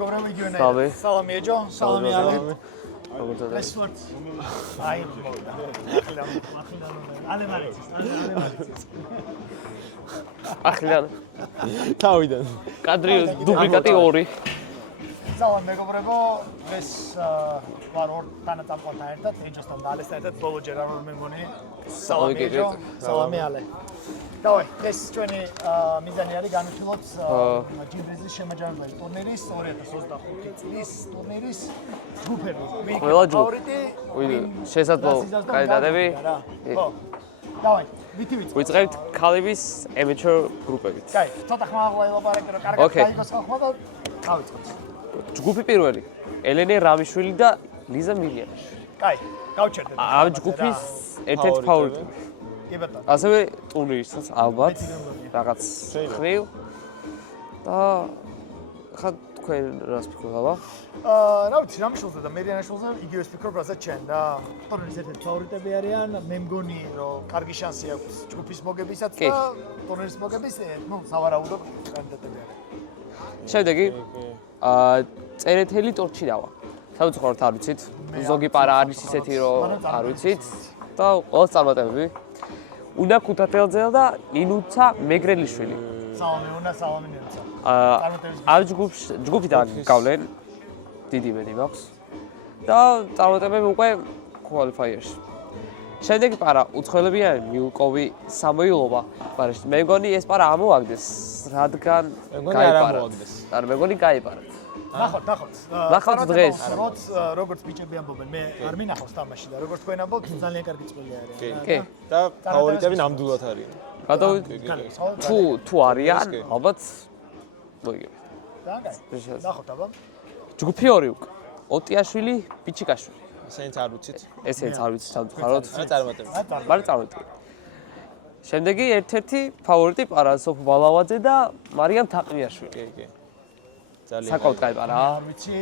Dobrego იგივე. Სალამი ეჯო, სალამი ალე. ეს ვარ. აი, ალე მარიცის. ახლა თავიდან. კადრი დუპლიკატი 2. სალამი მეგობრებო, ეს ვარ ორ თანატამყოთან ერთად, ეჯოსთან და ალესთან ერთად ბოლო ჯერ არ მე მგონი. სალამი ეჯო, სალამი ალე. დავай, ეს ჩვენი მიზანი არის განვიხილოთ ჯიმბრიზის შემაჯამებელი ტურნირის 2025 წლის ტურნირის ჯგუფები. ყველა ჯგუფი. შესაძლო კანდიდატები. ხო. დავай, ვითი ვიცი. ვიწყებთ ქალების amateur გრუპებით. კაი, ცოტა ხმაღლა ელაპარაკე რომ კარგად გაიგოს ხალხმა და გავიწყოთ. ჯგუფი პირველი. ელენე რამიშვილი და ლიზა მილიანაშვილი. კაი, გავჩერდეთ. ამ ჯგუფის ერთ-ერთი ფავორიტი. კი ბატონო. ასევე ტურნირისაც ალბათ რაღაც ხრივ და ხა თქვენ რას ფიქრობ? რა ვიცი, რამიშვილზე და მერიანაშვილზე იგივეს ფიქრობ, რასაც ჩვენ და ტურნირის ერთ-ერთი ფავორიტები არიან. მე მგონი, რომ კარგი შანსი აქვს ჯგუფის მოგებისაც და ტურნირის მოგების, ნუ სავარაუდოდ კანდიდატები არიან. შემდეგი წერეთელი ტორჩი დავა. საუცხოოდ არ ვიცით. ზოგი პარა არის ისეთი, რომ არ ვიცით და ყველას წარმატებები. უნდა ქუთათელძე და ნინუცა მეგრელიშვილი. სალამი უნდა, სალამი ნინუცა. ამ ჯგუფიდან გავლენ დიდი მედი მაქვს და წარმატებები უკვე კვალიფაიერში. შემდეგი პარა უცხოელებია მიუკოვი სამოილობა, მაგრამ მე მგონი ეს პარა ამოაგდეს, რადგან გაიპარათ. არ მე მგონი გაიპარათ. ნახავთ დღეს. როგორც ბიჭები ამბობენ, მე არ მინახავს თამაში და როგორც თქვენ ამბობთ, ძალიან კარგი წყვილი არიან. კი. და ფავორიტები ნამდვილად არიან. თუ არიან, ალბათ მოიგებთ. ნახავთ აბა. ჯგუფი 2 უკვე. ოტიაშვილი, პიჩიკაშვილი. ესენც არ ვიცით. ესენც არ ვიცით სამწუხაროდ. წარმატებები. მაგრამ წარმატებები. შემდეგი ერთ-ერთი ფავორიტი პარასოფ ბალავაძე და მარიამ თაყნიაშვილი. კი, კი. ძალიან საკმაოდ კაი პარა. არ ვიცი.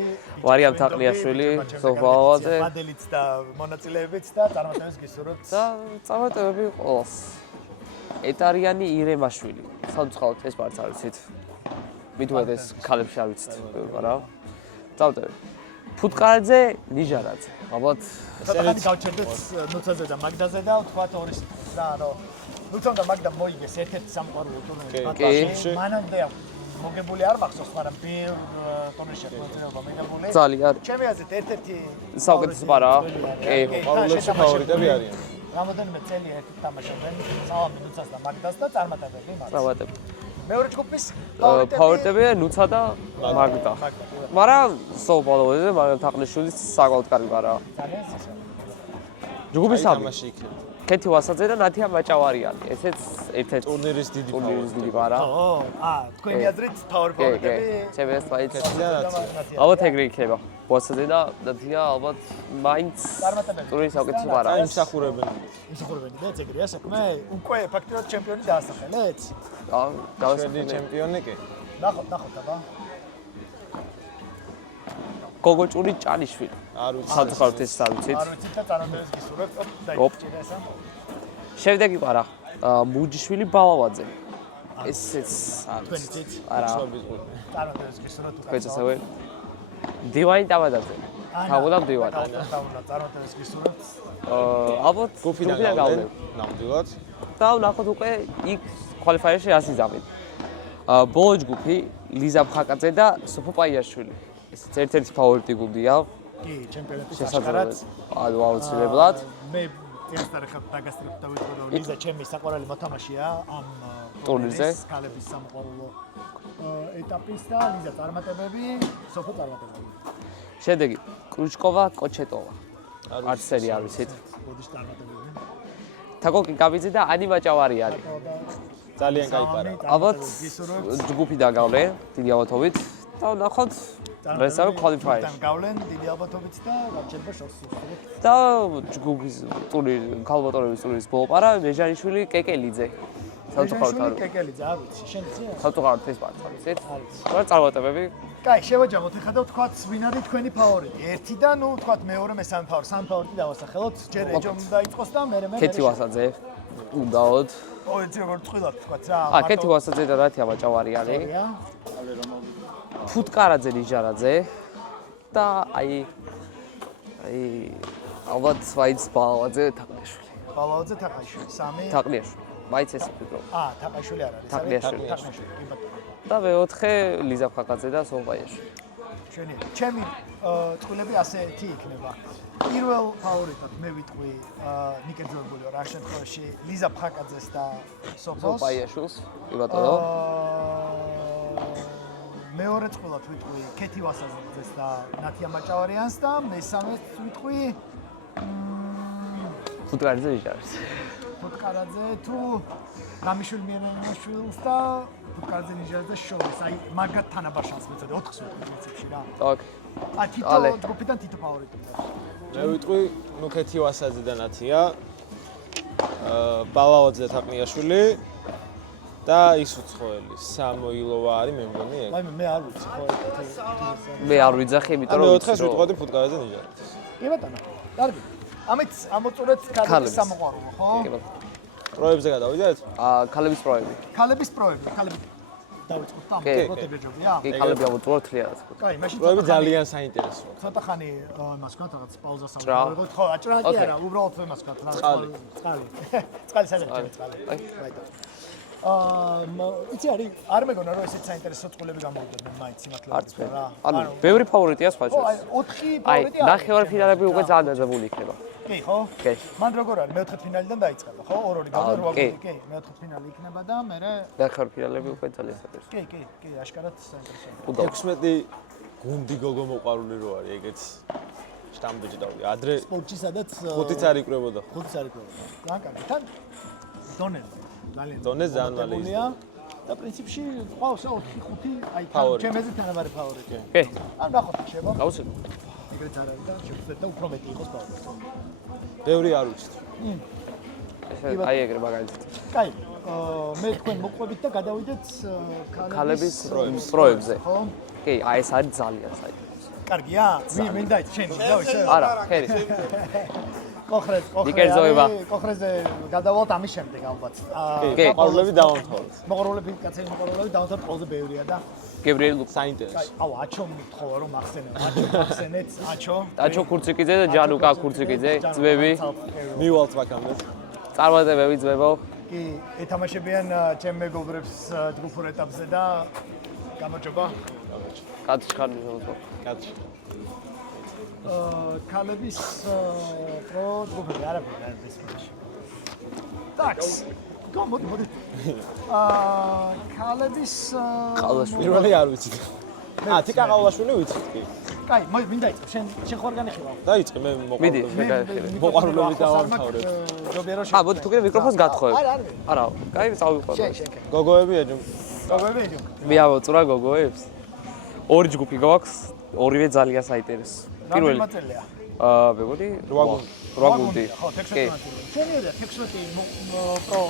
მარიამ თაყნიაშვილი, სოფ ბალავაძე. მადელიც და მონაწილეებიც და წარმატებებს გისურვებთ. და წარმატებები ყველას. ეტარიანი ირემაშვილი. სამწუხაროდ ეს პარც არ ვიცით. მithuedes ქალებში არ ვიცით, მაგრამ წარმატებები. ფუტკარაძე, ნიჟარაძე. ალბათ ესენიც გავჩერდეთ ნუცაზე და მაგდაზე და თქვათ ორის და რომ ნუცამ და მაგდა მოიგეს ერთ-ერთი სამყარო ტურნირი. მანამდე მოგებული არ მახსოვს, მაგრამ პირველ ტურნირში მონაწილეობა მიღებული. ძალიან. ჩემი აზრით ერთ-ერთი საუკეთესო პარა. კი, პავლოვში ფავორიტები არიან. რამოდენიმე წელი ერთად თამაშობენ სალამი ნუცას და მაგდას და წარმატებები მას. წარმატებები. მეორე ჯგუფის ფავორიტებია ნუცა და მაგდა. მაგრამ სოფ ბალავაძე, მარიამ თაყნიაშვილის საკმაოდ კარგი პარა. ძალიან სისხლი. ჯგუფის თამაში იქნება. კეთი ვასაძე და ნათია მაჭავარიანი. ესეც ერთ-ერთი ტურნირის დიდი დიდი პარა. თქვენი აზრით ფავორიტები? ჩემი აზრით მაინც ნათია. ალბათ ეგრე იქნება. ვასაძე და ნათია ალბათ მაინც ტურნირის საუკეთესო პარა. იმსახურებენ. იმსახურებენ და ეგრეა საქმე. უკვე ფაქტობრივად ჩემპიონი დაასახელეთ? გავასახელე ჩემპიონი კი. ნახოთ აბა. გოგოჭური ჭანიშვილი. არ ვიცი. სამწუხაროდ ეს არ ვიცით. არ ვიცით და წარმატებებს გისურვებთ. დაიჭირა ესა. შემდეგი პარა მუჯიშვილი ბალავაძე. ესეც არ თქვენი ცით? არა. წარმატებებს გისურვებთ. ქვეცასავე. დივაინ დავადაძე. თავუდამ დივაინ. წარმატებებს გისურვებთ. ალბათ გუფიდან გავლენ. ნამდვილად. და ვნახოთ უკვე იქ კვალიფაიერში ასიზავით. ბოლო ჯგუფი ლიზა მხაკაძე და სოფო პაიაშვილი. ესეც ერთ-ერთი ფავორიტი გუნდია. კი, ჩემპიონატის შესაძლებლად. აუცილებლად. მე ერთად ხარ დაგასწრებ და ვიტყვი რომ ლიზა ჩემი საყვარელი მოთამაშეა ამ ტურნირზე. ქალების სამყარო ეტაპის და ლიზა წარმატებები, სოფო წარმატებები. შემდეგი კრუჩკოვა, კოჩეტოვა. არც სერი არ ვიცით. ბოდიშ წარმატებები. თაკო კიკაბიძე და ანი მაჭავარიანი. ძალიან кай პარა. ალბათ ჯგუფიდან გავლენ დიდი ალბათობით და ვნახოთ მესამე კვალიფაიერ. გავლენ დიდი ალბათობით და გამჩერება შორს უსწრებთ. და ჯგუფის ტურნირი, ქალბატონების ტურნირის ბოლო პარა მეჟანიშვილი კეკელიძე. საუცხოოდ კეკელიძე, არ ვიცი, შენ იცი? საუცხოოდ ეს პარა, ვიცით? რა წარმატებები? კაი, შევაჯამოთ ეხლა და ვთქვათ, ვინ არის თქვენი ფავორიტი? ერთი და ნუ ვთქვათ მეორე, მესამე ფავორიტი, სამი ფავორიტი დავასახელოთ. ჯერ ეჯომ დაიწყოს და მე კეთი ვასაძე. უნდაოდ. ოიცი როგორ წვილად ვთქვათ რა. კეთი ვასაძე და ნათია მაჭავარიანი. ფუტკარაძე ნიჟარაძე და აი ალბათ ვაიც ბალავაძე თაყლიაშვილი. ბალავაძე თაყაიშვილი, სამი. თაყლიაშვილი. მაიც ესე ვფიქრობ. თაყაიშვილი არ არის. თაყლიაშვილი. კი ბატონო. და მეოთხე ლიზა ფაკაძე და სოლბაიაშვილი. ჩვენი ჩემი წყვილები ასეთი იქნება. პირველ ფავორიტად მე ვიტყვი ნიკერძოებული რა შემთხვევაში ლიზა ფაკაძეს და სოლბაიაშვილს. კი ბატონო. მეორე წყვილად ვიტყვი ქეთი ვასაძეს და ნათია მაჭავარიანს და მესამედ ვიტყვი ფუტკარაძე ნიჟარაძე. ფუტკარაძე თუ გამიშვილი მიანაშვილს და ფუტკარაძე ნიჟარაძეს შორის აი მაგათ თანაბაშანს მეწოდე 4-ს ვიტყვი პრინციპში რა. ოკეი. თითო ჯგუფიდან თითო ფავორიტი. მე ვიტყვი ქეთი ვასაძე და ნათია ბალავაძე და თაყლიაშვილი და ის უცხოელი სამოილოვა არის მე მგონი ეგ. აი მე არ ვიცი ხო მე არ ვიძახი, იმიტომ რომ მეოთხეს ვიტყოდი ფუტკარაძე ნიჟარაძეს. კი ბატონო. კარგი. ამით ამოწურეთ ქალების სამოყვარულო, ხო? კი ბატონო. პროებზე გადავიდეთ? ქალების პროები. ქალების პროები, ქალები დავიწყოთ და პროტეგეჯობია. კი, ქალები ამოწუროთ თლიანად. კაი, მაშინ პროები ძალიან საინტერესოა. ცოტა ხანი იმას ვქოთ, რაღაც პაუზას ავიღოთ. ხო, აჭრა კი არა, უბრალოდ იმას ვქოთ, რაღაც წყალი. წყალი საერთოდ წყალი. რაიტო. იცი არ მეგონა რომ ესეც საინტერესო წყვილები გამოვიდნენ მაინც სიმართლეებით რა. ანუ ბევრი ფავორიტია სხვა ხო, შორის. აი 4 აი, ფავორიტი არის. ნახევარფინალები უკვე ძალიან დაძაბული იქნება. კი, ხო? კი. მან როგორ არის? მეოთხედფინალიდან დაიწყება, ხო? 2-2 გოლი, 8 გოლი. კი, მეოთხედფინალი იქნება და მე ნახევარფინალები უკვე ძალიან საინტერესოა. კი, აშკარად საინტერესოა. 16 გუნდი გოგო მოყვარული რო არის ეგეც შტამბეჭდავი. ადრე სპორტში სადაც 5-იც არ იკრებოდა. 5-იც არ იკრებოდა. კარგი, თან დონე ძალიან დონე ძალიან მალე მალეა და პრინციპში ყავს 4-5 აი ჩემეზე თანაბარი ფავორიტი. კი. ან ნახოთ შევა. გაუცილებლად. ეგრეც არ არის და შეგვიძლია და უფრო მეტი იყოს ფავორიტი. ბევრი არ ვიცით. ესე აი ეგრე მაგალითად. კაი, მე თქვენ მოყვებით და გადავიდეთ ქალების პროებზე. ხო? კი, აი ეს არის ძალიან საინტერესო. კარგია? მინდა ის შენ გავი შე. არა, ხერი. კოხრეზე გადავალთ ამის შემდეგ ალბათ. კი, მოყვარულები დავამთავრეთ. მოყვარულები, კაცები მოყვარულები დავამთავრეთ, ყველაზე ბევრია და გებრიელ საინტერესო. აუ, აჩო მთხოვა რომ ახსენეთ, აჩო. აჩო ქურციკიძე და ჯანუკა ქურციკიძე, ძმები. მივალთ მაგამდე. წარმატებები ძმებო. კი, ეთამაშებიან ჩემ მეგობრებს ჯგუფურ ეტაპზე და გამარჯობა. კაცჩხარი ზოგადად. კაცი. ქალების პრო ჯგუფები არაფერი არ არის ეს. ტაქს. მოდი. ქალების ყავლაშვილი. პირველი არ ვიცით. თიკა ყავლაშვილი ვიცით კი. კაი, მინდა იცი, შენ ხوار განიხილავ. დაიწყე მე მიდი, მოყვარულები დავამთავრეთ. მოდი თუ კიდე მიკროფონს გათხოვებ. არა, კაი, წავიყვანო. გოგოები ეჯო. მე ავწურა გოგოებს. ორი ჯგუფი გვაქვს, ორივე ძალიან საინტერესო. პირველი მაწელია. მეგონი 8 გუნდი. ხო, 16 მაწელი. შენია 16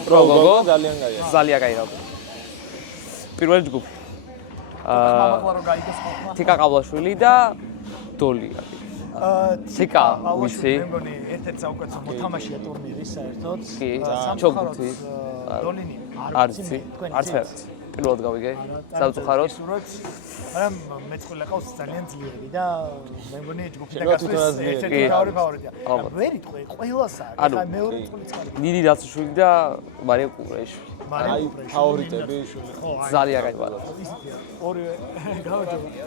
პრო გოგო ძალიან კაია. ძალიან კაი რა. პირველი ჯგუფი. მამაყლარო გაიგეს ხოხმა. თიკა ყავლაშვილი და დოლი. თიკა ვიცი. მე მგონი ერთ-ერთი საუკეთესო მოთამაშეა ტურნირის საერთოდ. კი, ჩოგუთი. დოლინი არ ვიცი. არც არ ვიცი. პირველად გავიგე. სამწუხაროდ. მაგრამ მეწყვილე ყავს ძალიან ძლიერები და მე მგონი ჯგუფი დაგასვეს ერთ-ერთი მთავარი ფავორიტია. ვერ იტყვი, ყველასა. ახლა მეორე წყვილიც კარგი. ნინი დაცუშვილი და მარია კურეიშვილი. აი ფავორიტები ძალიან კაი ბალა. ისეთია. ორივე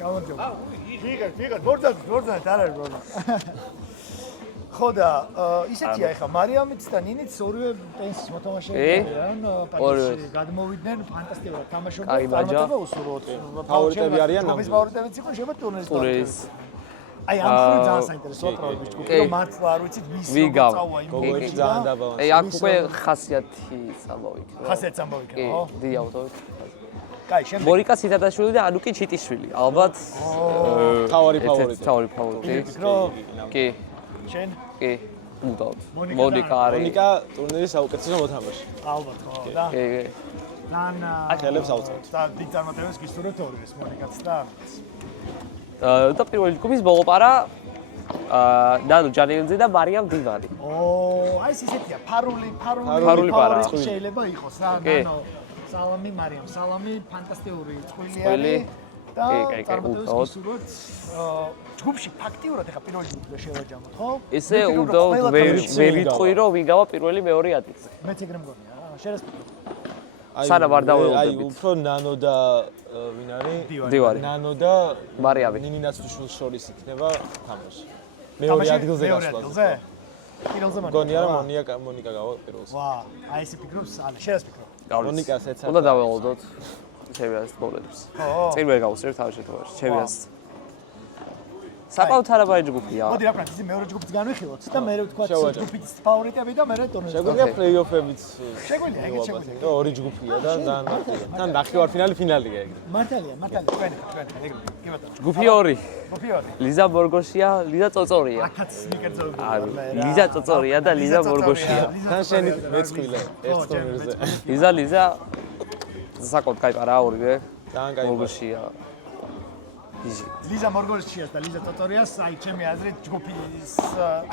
გამარჯობა. ვიღარ, ბორძად არ არის პრობლემა. ხო და ისეთია ახლა მარიამიც და ნინიც ორივე ტენისის მოთამაშეები არიან, პარიზში გადმოვიდნენ, ფანტასტიკურად თამაშობდნენ, წარმატება უსურვოთ. ფავორიტები არიან ნამდვილად. ფავორიტებიც იყო შეება ტურნირის. აი ამ ხრი ძალიან საინტერესოა პროექტი ჯგუფი, რომ მართლა არ ვიცით ვის წავა იმ გოგოებში ძალიან დაბალანსი. აი აქ უკვე ხასიათი სამოვიქრო. ხასიათი სამოვიქრო, ხო? დიდი ავტოვით. კაი, შემდეგ მორიკა სიდადაშვილი და ანუკი ჩიტიშვილი. ალბათ თავარი ფავორიტი. თავარი ფავორიტი. კი. შენ? კი. უდავთ. მონიკა არის. მონიკა ტურნირის საუკეთესო მოთამაშე. ალბათ ხო და კი. ლან ხელებს ავწევთ. და დიდ წარმატებებს გისურვებთ ორივეს მონიკაც და და პირველი ჯგუფის ბოლო პარა ნანუ ჯანიუნძე და მარიამ დინარი. აი ეს ისეთია, ფარული პარა. შეიძლება იყოს რა, ნანო სალამი მარიამ, სალამი ფანტასტიკური წყვილი არის. და კი, წარმატებებს გისურვებთ. ჯგუფში ფაქტიურად ეხა პირველი ჯგუფი შევაჯამოთ, ხო? ესე უნდა ვერ იტყვი რომ ვიგავა პირველი მეორე ადგილზე. მეც ეგრე მგონია, შენ ეს სანამ არ დავეულდებით. აი უფრო ნანო და ვინ არის? დივარი. ნანო და მარიამი. ნინინაცვიშვილის შორის იქნება თამაში. მეორე ადგილზე გასვლაზე. პირველზე მგონია რომ მონიკა გავა პირველზე. ვა, აი ესე ფიქრობს, ალა, შენ ეს ფიქრობ. მონიკას ეცა. უნდა დავეულდოთ ჩემს პრობლემებს. ხო. წინ ვერ გავუსწრებ თავის შემთხვევაში, ჩემს. საკმაოდ არაბაი ჯგუფია. მოდი რა ვქნათ, ისე მეორე ჯგუფიც განვიხილოთ და მე ვთქვათ ჯგუფის ფავორიტები და მე ტურნირზე. შეგვიძლია პლეიოფებიც. შეგვიძლია, ეგეც შეგვიძლია. და ორი ჯგუფია და თან ნახევარფინალი ფინალია ეგრე. მართალია, თქვენ, ეგრე. კი ბატონო. ჯგუფი 2. ჯგუფი 2. ლიზა ბორგოშია, ლიზა წოწორია. აკაც სნიკერზე ვიყავ. არა, ლიზა წოწორია და ლიზა ბორგოშია. თან შენი მეწყვილე ერთ ტურნირზე. ლიზა საკმაოდ кайფ არა ორივე. ძალიან кайფ. ბორგოშია. ლიზა მორგოშიას და ლიზა ტოტორიას, აი ჩემი აზრით ჯგუფის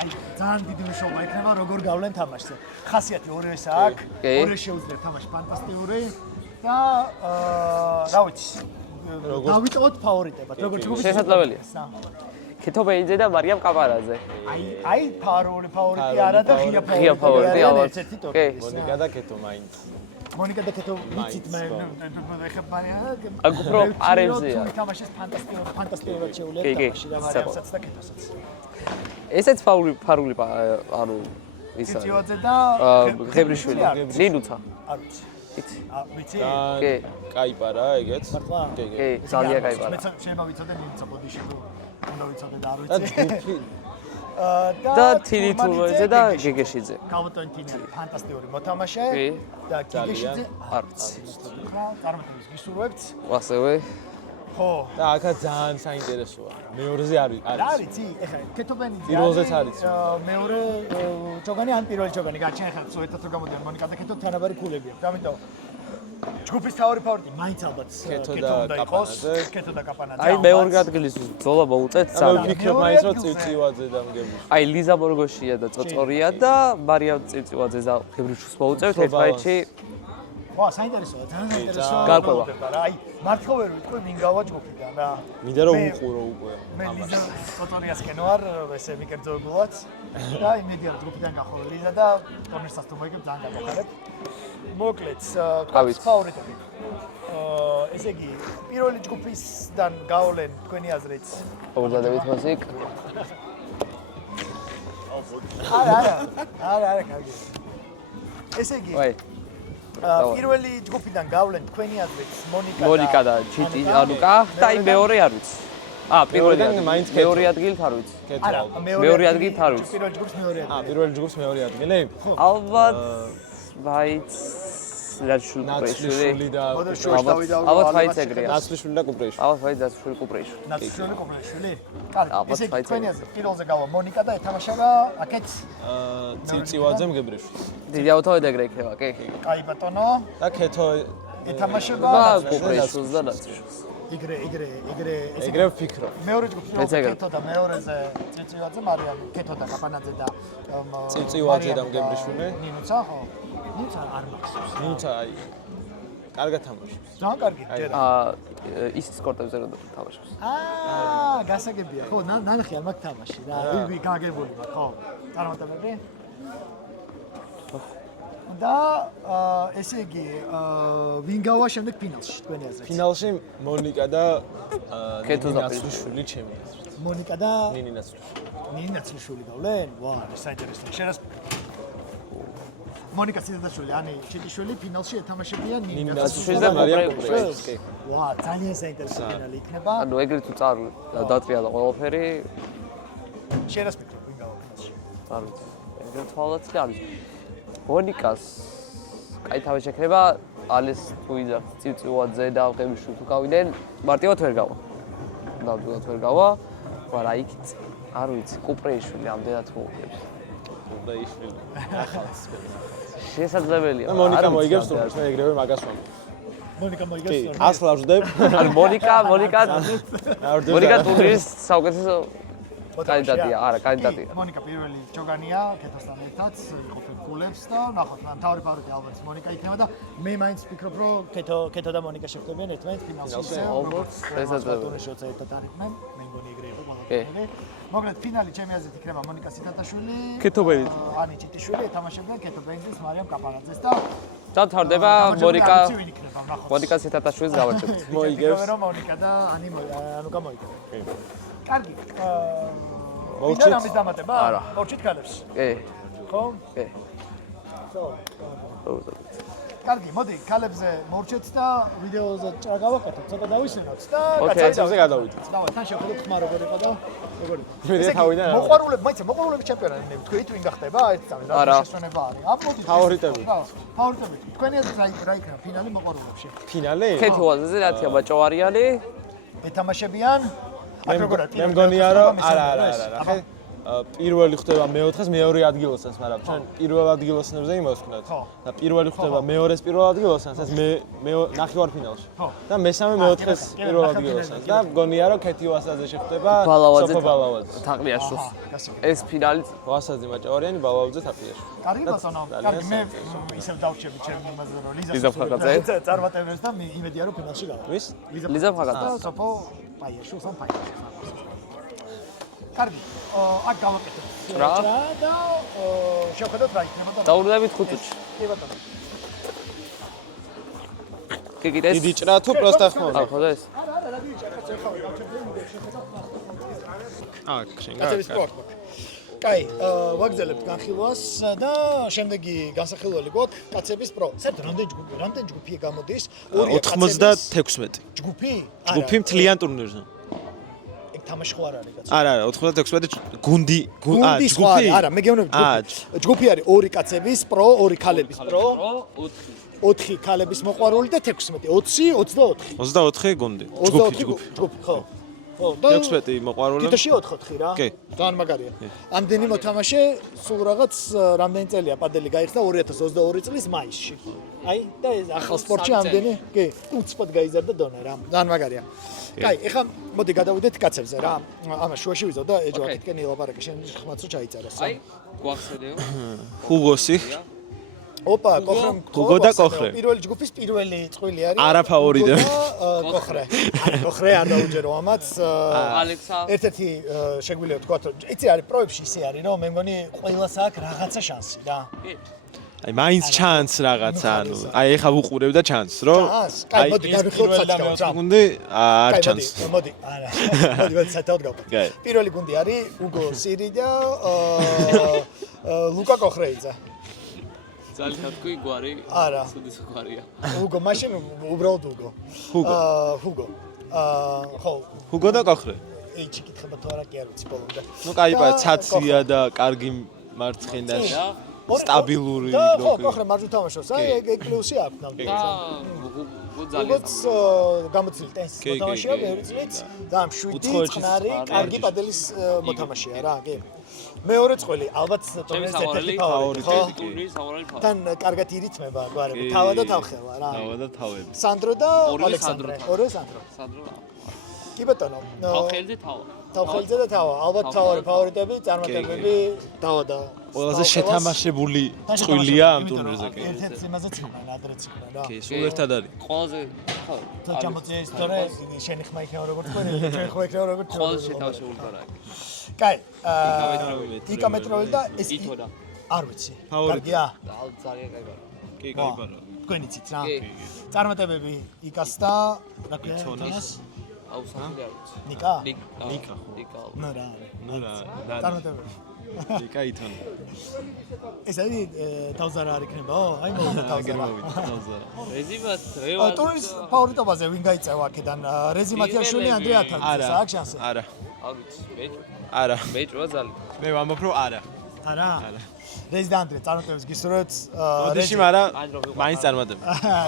აი ძალიან დიდი მნიშვნელობა ექნება როგორ გავლენ თამაშზე. ხასიათი ორივეს აქვს, ორივე შეუძლია თამაში ფანტასტიკური და რა ვიცი, დავიწყოთ ფავორიტებად, როგორ ჯგუფის შესაძლებელია. ქეთობეიძე და მარიამ კაპარაძე. აი ფავორიტი არა და ღია ფავორიტი ალბათ. კი. მონიკა და კეთო მაინც. მონიკა და კეთო ვიცით მე ეხებანია აქ უფრო არემზეა. თამაშის ფანტასტიკურად შეუძლია თამაში და მარიამსაც და კეთოსაც. ესეც ფარული ანუ ის არის. ციცივაძე და ღებრიშვილი. ნინუცა. არ ვიცი. იცი? ვიცი? კი. კაიპარა ეგეც. მართლა? კი, ძალიან кайფარა. მეც შეიძლება ვიცოდე ნინუცა ბოდიში რომ უნდა ვიცოდე და არ და ვიცი. ჯგუფი და თინითუროიძე და გეგეშიძე. გავუტონი თინი არის ფანტასტიკური მოთამაშე და გეგეშიძე არ ვიცი. წარმატებებს გისურვებთ. ასევე ხო. და აქაც ძალიან საინტერესოა. მეორეზე არის. რა არიცი? ეხლა კეთობენიძე პირველზეც არის. მეორე ჯოგანი ან პირველი ჯოგანი გაჩენ ხარ ერთად რომ გამოდიან მონიკა და კეთო თანაბარი ქულები აქვს. ამიტომ ჯგუფის თავი ფავორიტი მაინც ალბათ კეთო და კაპანაძე. კეთო და კაპანაძე. აი მეორე ადგილის ბრძოლა მოუწეთ ანუ ძალიან. ვფიქრობ მაინც რომ წივწივაძე და მგებლიშვილი. აი ლიზა ბორგოშია და წოწორია და მარიამ წივწივაძე და ღებრიშვს მოუწევთ ერთმანეთში. ვა, საინტერესოა, ძალიან საინტერესოა. გარკვევა. რა, აი მართლა ვერ ვიტყვი ვინ გავა ჯგუფიდან რა. მინდა რომ უყურო უკვე. მე ლიზა ტოტორიასკენ ვარ, ესე მიკერძოებულად და იმედი არ ჯგუფიდან გახვალ ლიზა და ტურნირსაც თუ მოიგებ ძალიან გაგახარებ. მოკლედ, თქვენს ფავორიტები. ესე იგი, პირველი ჯგუფისგან გავლენ თქვენი აზრით. მოგზადებით მოსიკ. არა, კარგი. ესე იგი, ვაი. პირველი ჯგუფიდან გავლენ თქვენი აზრით მონიკა და ჩიტი ანუკა და აი მეორე არ ვიცი. პირველი მაინც მეორე ადგილით არ ვიცი. არა, მეორე ადგილით არ ვიცი. პირველი ჯგუფის მეორე ადგილი. პირველი ჯგუფის მეორე ადგილი? ალბათ ვაიც ნაცვლიშვილი და ალბათ ვაიც ეგრეა. ნაცვლიშვილი და კუპრეიშვილი. ალბათ ვაიც ნაცვლიშვილი კუპრეიშვილი. ნაცვლიშვილი კუპრეიშვილი. კარგი, ესე იგი თქვენი აზრით პირველზე გავა მონიკა და ეთამაშება აქეთ წივწივაძე მგებლიშვილი. დიდი ავთოვედ ეგრე იქნება, კი. კაი ბატონო. და კეთო ეთამაშება კუპრეიშვილს და ნაცვლიშვილს. ეგრე ვფიქრობ. მეორე ჯგუფი კეთო და მეორეზე წივწივაძე მარიამი, კეთო და კაპანაძე და წივწივაძე და მგებლიშვილი. ნინუცა ხო? ნინუცა არ მაქსებს. ნინუცა აი კარგად თამაშობს. ძალიან კარგი, ჯერა. ისიც კორტებზე რომ თამაშობს. გასაგებია. ხო, ნანახი არ მაქვს თამაში რა. ვი გაგებული მაქვს, ხო? წარმატებები? და ესე იგი, ვინ გავა შემდეგ ფინალში თქვენი აზრით? ფინალში მონიკა და კეთო და ნაცვლიშვილი ჩემი აზრით. მონიკა და ნინი ნაცვლიშვილი. ნინი ნაცვლიშვილი გავლენ? ვა, საინტერესოა. შენ რას მონიკა სიდაშვილი, ანი ჩიტიშვილი ფინალში ეთამაშებიან ნინი ნაცვლიშვილი და მარიამ კუპრეიშვილი. ვა, ძალიან საინტერესო ფინალი იქნება. ანუ ეგრე თუ დატრიალა ყველაფერი, შენ რას ფიქრობ ვინ გავა ფინალში? არ ვიცი. ეგრე თვალაც და არის. მონიკას კაი თავი შექნება, ალეს თუიძა, წივწივაძე და ღებრიშვილი თუ გავიდნენ, მარტივად ვერ გავა. ნამდვილად ვერ გავა, მაგრამ იქ არ ვიცი, კუპრეიშვილი ამდენად მოუგებს. კუპრეიშვილი. შესაძლებელია. და მონიკა მოიგებს თურმე მე ეგრევე მაგას ვამბობ. მონიკა მოიგებს თურმე. ასლავ ვждებ. ანუ მონიკა ტურნირის საუკეთესო კანდიდატია, არა, კანდიდატია. მონიკა პირველი ჯოგანია, კეთოსთან ერთად, იყო ფულებს და ნახოთ, მთავარი ფავორიტი ალბათ მონიკა იქნება და მე მაინც ვფიქრობ, რომ კეთო და მონიკა შეხვდებიან ერთმანეთს ფინალში. ალბათ, შესაძლოა. ტურნირში ერთად არიყვნენ, მე მგონი ეგრე იყო ყველა. მოკლედ ფინალი ჩემი აზრით იქნება მონიკა სიტატაშვილი, კეთობენით. ანი ჭიტიშვილი ეთამაშებიან კეთობენიძის, მარიამ კაპარაძეს და თავდება მონიკა სიტატაშვილის გავარჯებთ. მოიგებს. მონიკა და ანუ გამოიგებს. კარგი. მოვჭით ამის დამატება? არა. მოვჭით კალებს. კი. ხო? კი. კარგი, მოდი კალებზე მოვჭით და ვიდეოზე ჭრა გავაკეთოთ, ცოტა დავისვენოთ და კაცებზე გადავიდეთ. დავაი, თან შევხედოთ ხმა როგორ იყო და როგორ იყო. მე თავიდან მოყვარულები, მაინც მოყვარულების ჩემპიონატი მე ვთქვით, ვინ გახდება ერთ წამი, რა შესვენება არის. ამბობთ ფავორიტები. ფავორიტები. თქვენი აზრით რა იქნება ფინალი მოყვარულებში? ფინალი? ქეთოაზე რათია ბაჭოვარიანი? ეთამაშებიან მე მგონია რომ არა, ხე პირველი ხდება მეოთხეს, მეორე ადგილოსანს, მაგრამ ჩვენ პირველ ადგილოსნებზე იმოსკვნათ. და პირველი ხდება მეორეს პირველ ადგილოსანს, ეს მე ნახევარფინალში. და მესამე მეოთხეს პირველ ადგილოსანს. და მგონია რომ ქეთი ვასაძე შეხვდება სოფო ბალავაძე. თაყლიაშვილს. ეს ფინალი ვასაძე მაჭავარიანი ბალავაძე თაყლიაშვილს. კარგი ბატონო, კარგი მე ისევ დავჭები ჩემ იმაზე რომ ლიზა ფაგაძე წარმატებებს და იმედია რომ ფინალში გავა. ვის? ლიზა ფაგაძე. სოფო პაიაშვილს ან პაიაშვილს. კარგი, აქ გავაკეთებ. რა და შევხედოთ რა იქნება და დაურდებით 5 წუთში. კი ბატონო. კი კიდეს დიდი ჭრა თუ პროსტა ხმოვდა? ხო და ეს არა, რა დიდი ჭრა ხავ, შევხედოთ. აქ შენ კაცების გაკეთე. პროექტი. კაი, ვაგზელებთ განხილვას და შემდეგი განსახილველი გვაქვს კაცების პრო. საერთოდ რამდენი ჯგუფია გამოდის? 96 ჯგუფი? ჯგუფი მთლიან ტურნირზე. ეგ თამაში ხო არ არის კაცი? არა, 96 გუნდი, ჯგუფი? არა, მე გეუბნები ჯგუფი. ჯგუფი არის 2 კაცების პრო, 2 ქალების პრო, 4 ქალების მოყვარული და 16, 20, 24. 24 გუნდი. ჯგუფი, ხო. ხო, და 16 მოყვარული. თითოში 4 რა. კი. ძალიან მაგარია. ამდენი მოთამაშე სულ რაღაც რამდენი წელია პადელი გაიხსნა 2022 წლის მაისში. აი და ეს ახალ სპორტში ამდენი, კი, უცბად გაიზარდა დონე რა. ძალიან მაგარია. კაი, ეხლა მოდი გადავიდეთ კაცებზე რა. ამას შუაში ვიზო და ეჯო აქეთკენ ელაპარაკე, შენ ხმაც რო ჩაიწეროს. აი გვახსენეო ჰუგოსი. ოპა, კოხრემ ჰუგო და კოხრე. პირველი ჯგუფის პირველი წყვილი არის. არა ფავორიტი. კოხრე. კოხრე არ დაუჯერო ამაც. ალექსა ერთ-ერთი შეგვიძლია ვთქვა, რომ იცი არის პროებში ისე არის, რომ მე მგონი ყველას აქვს რაღაცა შანსი რა. აი მაინც ჩანს რაღაცა, ანუ აი ეხა ვუყურებ და ჩანს, რომ კაი, მოდი გავიხილოთ საჭიროებს. გუნდი არ ჩანს. მოდი, არა. მოდი საერთოდ გავყავ. პირველი გუნდი არის უგო სირი და ლუკა კოხრეიძე. ძალიან თქვი გვარი არა. სუდის გვარია. უგო, მაშინ უბრალოდ უგო. ჰუგო. ხო. ჰუგო და კოხრე. ეჩი კითხება თუ არა კი არ ვიცი ბოლომდე. ნუ კაი, ცაცია და კარგი მარცხინდაში. სტაბილური და ხო, კოხრე მარჯვ თამაშობს. აი ეგ პლუსი აქვს ნამდვილად. ძალიან გამოწილი ტენს მოთამაშეა, მეორე წლით და 7 წყნარი, კარგი პადელის მოთამაშეა რა, კი. მეორე წყვილი, ალბათ ტურნირის ერთ-ერთი ფავორიტი, ხო? ტურნირის სავარელი ფავორიტი. თან კარგად ირითმება გვარები, თავა და თავხელა რა. თავა და თავები. სანდრო და ორივე ალექსანდრე. ორივე სანდრო. სანდრო. კი ბატონო. თავხელზე თავა. თავხელზე და თავა. ალბათ თავარი ფავორიტები, წარმატებები, თავა და ყველაზე შეთამაშებული წყვილია ამ ტურნირზე კი. ერთ-ერთ იმაზეც იყვნენ, ადრეც იყვნენ რა. კი, სულ ერთად არის. ყველაზე ხო. თუ ჩამოწია ისტორია, შენი ხმა იქნება როგორ თქვენი, ჩვენი ხმა იქნება როგორ თქვენი. ყველაზე შეთამაშებული გარა. კაი, იკამეტროველი და ეს ითოდა. არ ვიცი. კარგია? ძალიან კაი გარა. კი, კაი ბარო. თქვენ იცით რა. კი. წარმატებები იკას და რა ქვია? თონას. აუ სამი არ ვიცი. ნიკა? ნიკა. ნუ რა. ნუ რა. წარმატებები. ნიკა ითონ. ეს არის თავზარა არ იქნებაო? აი მოვიდა თავზარა. რეზიმათ ტურის ფავორიტობაზე ვინ გაიწევა აქედან? რეზი მათიაშვილი, ანდრე ათაძე. აქ შანსი. არა. არ ვიცი. მეჭო. არა. მეჭოა ძალიან. მე ვამბობ რომ არა. არა? რეზი და ანდრე წარმატებებს გისურვებთ. მოდიში, მაგრამ მაინც წარმატებ.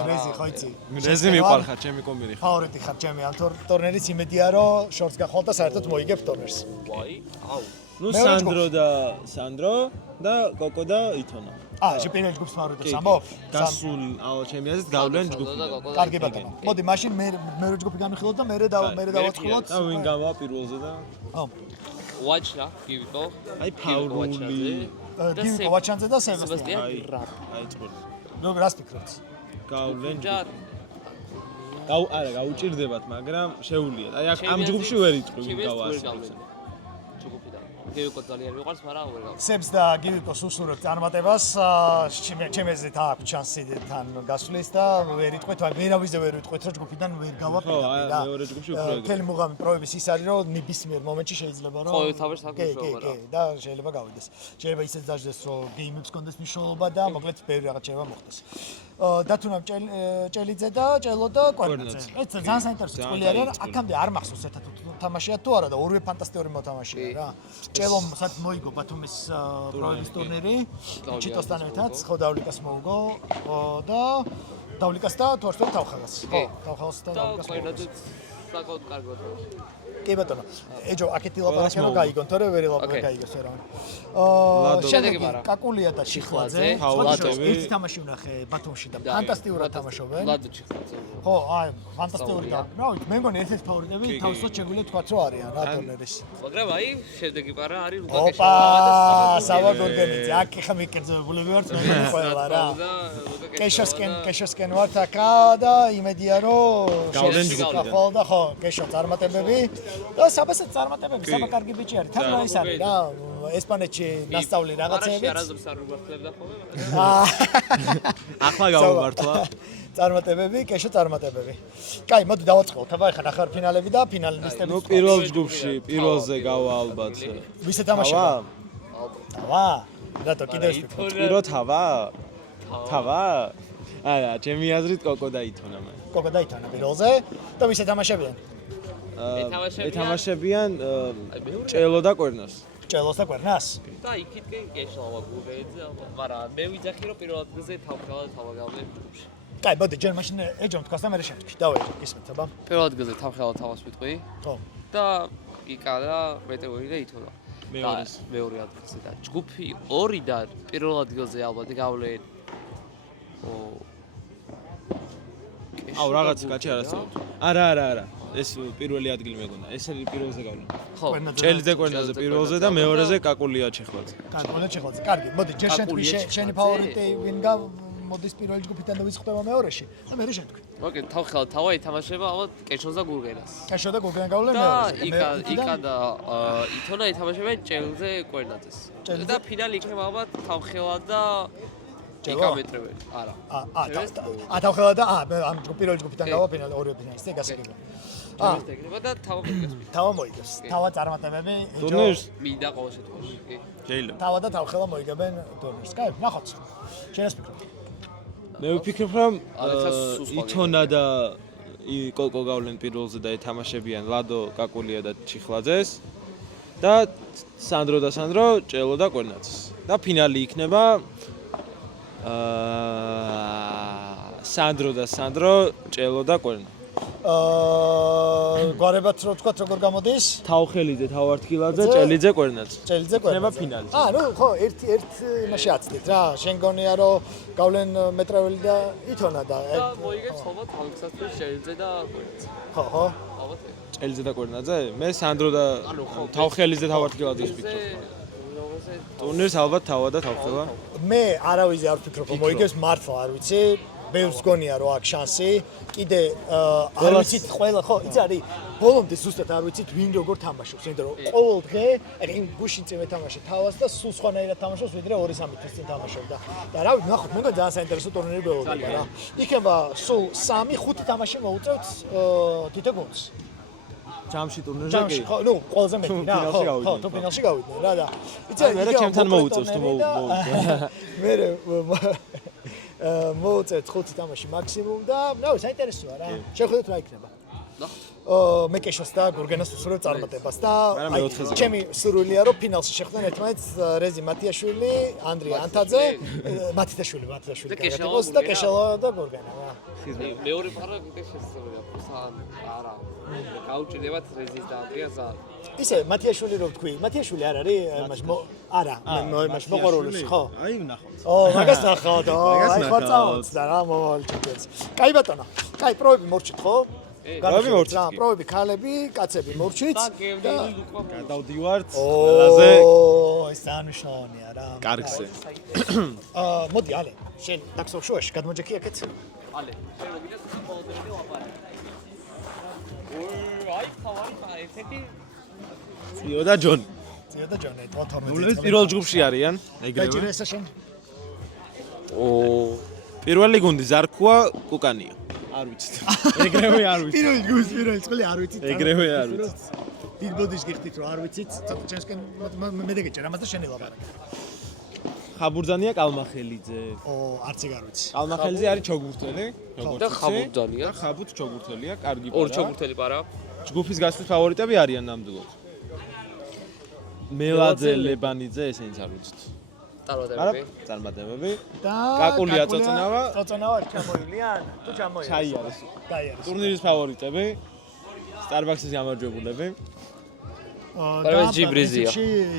რეზი ხო იცი? რეზი მიყვარხარ, ჩემი კომირი ხარ. ფავორიტი ხარ ჩემი ამ ტურნირის იმედია რომ შორტს გახვალ და საერთოდ მოიგებ ტურნირს. ვაი, აუ. ნუ სანდრო და კოკო და ითონა. პირველ ჯგუფს ფავორიტებს ამბობ? გასულ ჩემი აზრით გავლენ ჯგუფი. კარგი ბატონო. მოდი მაშინ მეორე ჯგუფი განვიხილოთ და მე დავაწყობოთ. და ვინ გავა პირველზე და? ვაჩა, გივიკო. აი ფაურული. გივიკო ვაჩანზე და სებასტიან. აი წყური. ნუ რას ფიქრობთ? გავლენ. გაუჭირდებათ, მაგრამ შეუულია. აი ამ ჯგუფში ვერ იტყვი ვინ გავა ასე. გივიკო ძალიან მიყვარს, მაგრამ ვერ გავ. სებს და გივიკოს უსურვებ წარმატებას. ჩემეზეთ აქვს შანსი თან გასვლის და ვერ იტყვით, აი ვერავიზე ვერ იტყვით, რომ ჯგუფიდან ვერ გავაფრთხილდეთ და მეორე ჯგუფში უფრო ეგრე. თელი მუღამი პროების ის არის, რომ ნებისმიერ მომენტში შეიძლება რომ ყოველთავის საკუთრება კი, და შეიძლება გავიდეს. შეიძლება ისეთ დაждდეს, რომ გეიმებს კონდეს მნიშვნელობა და მოკლედ ბევრი რაღაც შეიძლება მოხდეს. დათუნამ ჭელიძე და ჭელო და კვერნაძე. ეს ძალიან საინტერესო წყვილი არის, აქამდე არ მახსოვს ერთად თამაშია თუ არა და ორივე ფანტასტიკური მოთამაშეა რა. ჭელომ სადაც მოიგო ბათუმის პროების ტურნირი, ჩიტოსთან ერთად, ხო დავლიკას მოუგო და დავლიკას და თორსტომ თავხალას. ხო, თავხალას და დავლიკას მოუგო. საკოთ კარგად. კი ბატონო. ეჯო აქეთი ლაპარაკი რომ გაიგონ, თორე ვერ ლაპარაკი გაიგოს რა. შედეგი მარა. კაკულია და ჩიხლაძე. ერთი თამაში ვნახე ბათუმში და ფანტასტიკურად თამაშობენ. ლადო ჩიხლაძე. ხო, აი, ფანტასტიკური და რა ვიცი, მე მგონი ერთ-ერთი ფავორიტები თავისუფლად შეგვიძლია თქვა რომ არიან რა ტურნირის. მაგრამ აი, შედეგი პარა არის ოპა, სავა გორგენიძე, აქ ხა მიკერძებულები ვართ მე ყველა რა. კეშოსკენ ვართ აქა და იმედია რომ გავლენ ჯგუფიდან. ხო და ხო, კეშო წარმატებები და საბასაც წარმატებები, საბა კარგი ბიჭი არის. თან რა ის არის რა, ესპანეთში ნასწავლი რაღაცეებით. არაზობს არ უგართლებდა ხოლმე. ახლა გავუმართლა. წარმატებები, კეშო წარმატებები. კაი, მოდი დავაწყოთ. აბა ეხლა ნახევარფინალები და ფინალისტები. ნუ პირველ ჯგუფში, პირველზე გავა ალბათ. ვისე თამაშება? თავა? რატო კიდევ ის ფიქრობ? პირო თავა? თავა? არა, ჩემი აზრით კოკო და ითონა მე. კოკო და ითონა პირველზე და ვისე თამაშებიან? ეთამაშებიან ჭელო და კვერნას. ჭელოს და კვერნას? და იქითკენ კეშოვა გუგეიძე, მაგრამ მე ვიძახი რომ პირველ ადგილზე თავხალა თავაგავლენ ჯგუფში. კაი, მოდი ჯერ მაშინ ეჯომ თქვას და მე შევთქვი. დავეჯო, ისმეთ, აბა. პირველ ადგილზე თავხალა თავს ვიტყვი. ხო. და იკა და მეტეორი და ითოლა. მეორე ადგილზე და ჯგუფი 2 და პირველ ადგილზე ალბათ გავლენ. აუ რაღაც კაცი არასწორად. არა. ეს პირველი ადგილი მეგონა. ეს არის პირველზე გავლენ. ხო. ჭელიძე კვერნაძე პირველზე და მეორეზე კაკულია ჩეხლაძე. კაკულია ჩეხლაძე. კარგი, მოდი ჯერ შეთქვი შენი ფავორიტი ვინ მოდის პირველი ჯგუფიდან და ვის ხდება მეორეში? და მე შეთქვი. მოკეთ თავხალა თავა ეთამაშება ალბათ კეშოს და გურგენას. კეშო და გურგენა გავლენ და მეორეზე. იკა და ითონა ეთამაშება ჭელიძე კვერნაძეს. და ფინალი იქნება ალბათ თავხალა და იკამეტრეველი. არა. თავხალა და ამ პირველი ჯგუფიდან გავა ფინალი ორივე ფინალისტი გასაგებია. და თავა მოიგებს. თავა წარმატებები ტურნირს მინდა ყოველ შემთხვევაში. კი. შეიძლება. თავა და თავხალა მოიგებენ ტურნირს. კაი, ნახოთ. შენ ეს ფიქრობ? მე ვფიქრობ რომ ითონა და კოკო გავლენ პირველზე და ეთამაშებიან ლადო, კაკულია და ჩიხლაძეს და სანდრო ჭელო და კვერნაძეს. და ფინალი იქნება სანდრო ჭელო და კვერნა. გვარებად რო თქვა როგორ გამოდის? თავხელიძე, თავართქილაძე, ჭელიძე, კვერნაძე. ჭელიძე, კვერნაძე. იქნება ფინალი. ნუ ხო, ერთ იმაში აცდით რა. შენ გონია რომ გავლენ მეტრეველი და ითონა და მოიგებს ხოლმე თავისათვის ჭელიძე და კვერნაძე. ხო. ალბათ. ჭელიძე და კვერნაძე? მე სანდრო და თავხელიძე, თავართქილაძეს ვფიქრობ. ტურნირს ალბათ თავა და თავხელა. მე არავის არ ვფიქრობ რომ მოიგებს მართლა არ ვიცი. ბევრს გონია რომ აქვს შანსი. კიდე არ ვიცით ყველა ხო, იცი არის ბოლომდე ზუსტად არ ვიცით ვინ როგორ თამაშობს, იმიტომ რომ ყოველ დღე იმ გუშინ წინ ეთამაშე თავს და სულ სხვანაირად თამაშობს, ვიდრე 2-3 თვის წინ თამაშობდა. და რა ვიცი, ნახოთ, მე მგონი ძალიან საინტერესო ტურნირი გველოდება რა. იქნება სულ 3-5 თამაში მოუწევთ თითო გუნდს. ჯამში ტურნირზე კი. ხო, ნუ ყველაზე მეტი რა, ხო, თუ ფინალში გავიდნენ რა და იცი მე რა ჩემთან მოუწევს თუ მოუწევს. მე მოუწევთ 5 თამაში მაქსიმუმ და რა ვიცი, საინტერესოა რა. შევხედოთ რა იქნება. მეკეშოს და გურგენას უსურვებ წარმატებას და მაგრამ აი მეოთხეზე ჩემი სურვილია რომ ფინალში შეხვდნენ ერთმანეთს რეზი მათიაშვილი, ანდრია ანთაძე, მათიტაშვილი კარგად იყოს და კეშალა და გურგენა. მეორე პარა კიდე შესაძლებელია სან არა გაუჭირდებათ რეზის და ანდრიას ისე მათიაშვილი რო ვთქვი, მათიაშვილი არ არის იმას არა, იმას მოყორულს ხო? აი ნახავთ. მაგას ნახავთ, აი ხო წავთ და რა მომავალჭებს. კაი ბატონო. კაი პროები მორჩით ხო? პროები მორჩით. რა, პროები ქალები, კაცები მორჩით. გადავდივართ ყველაზე ეს ანიშნავია რა. კარგზე. მოდი ალე, შენ ტაქსო შოაში გადმოჯექი აქეთ. ალე შენ მოგიდეს პოლიტიკები ვაპარაკ აი ხავარი ესეთი წიო და ჯონი. წიო და ჯონი 12 ნულის პირველ ჯგუფში არიან ეგრევე. დაიჭირე ესა შენ. პირველი გუნდი ზარქუა კუკანია. არ ვიცით. ეგრევე არ ვიცით. პირველი ჯგუფის პირველი წელი არ ვიცით. ეგრევე არ ვიცით. დიდ ბოდიშ გიხდით რომ არ ვიცით, ცოტა ჩემსკენ მე დაგეჭერ ამას და შენ ელაპარაკ. ხაბურძანია კალმახელიძე. არც ეგ არ ვიცი. კალმახელიძე არის ჩოგბურთელი, და ხაბურძანია. და ხაბუთ ჩოგბურთელია, კარგი პარა. ორ ჩოგბურთელი პარა. ჯგუფის გასვლის ფავორიტები არიან ნამდვილად. მელაძე, ლებანიძე, ესენიც არ ვიცით. წარმატებები. წარმატებები. და კაკულია, წოწნავა. წოწნავა ჩამოივლიან? თუ ჩამოივლიან? ჩაი არის. ჩაი არის. ტურნირის ფავორიტები. Starbucks-ის გამარჯვებულები. პარვეზ ჯიბრიზია.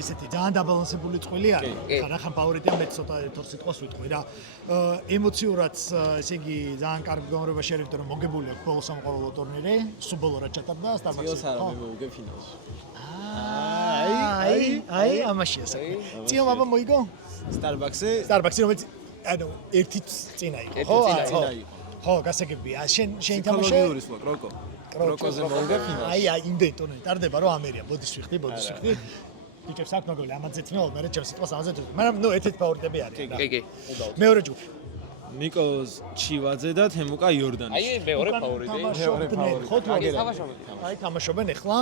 ისეთი ძალიან დაბალანსებული წყვილი არის. ხან ფავორიტია მე ცოტა თორ სიტყვას ვიტყვი რა. ემოციურად ესე იგი ძალიან კარგი გამარჯვება შეიძლება რომ მოგებული აქვს ბოლო სამყარო ტურნირი, სუბოლო რა ჩატარდა Starbucks-ში. იოს არა მე მოვუგე ფინალში. აი ამაშია საქმე. წიო აბა მოიგო? Starbucks-ი რომელიც ანუ ერთი წინა იყო, ხო? ხო, გასაგებია. შენ თამაშე? კროკოზე მოვუგე ფინალში. აი იმდენ ტურნირი ტარდება რომ ამერია, ბოდიშ ვიხდი. ბიჭებს აქ მოგული ამაზე თმეულ, მე ჩემს სიტყვას ამაზე თვითონ. მაგრამ ნუ ერთ-ერთი ფავორიტები არიან რა. კი. მეორე ჯგუფი. ნიკოლოზ ჩივაძე და თემუკა იორდანიშვილი. აი მეორე ფავორიტი. ხო თუ აი თამაშობენ. აი თამაშობენ ახლა.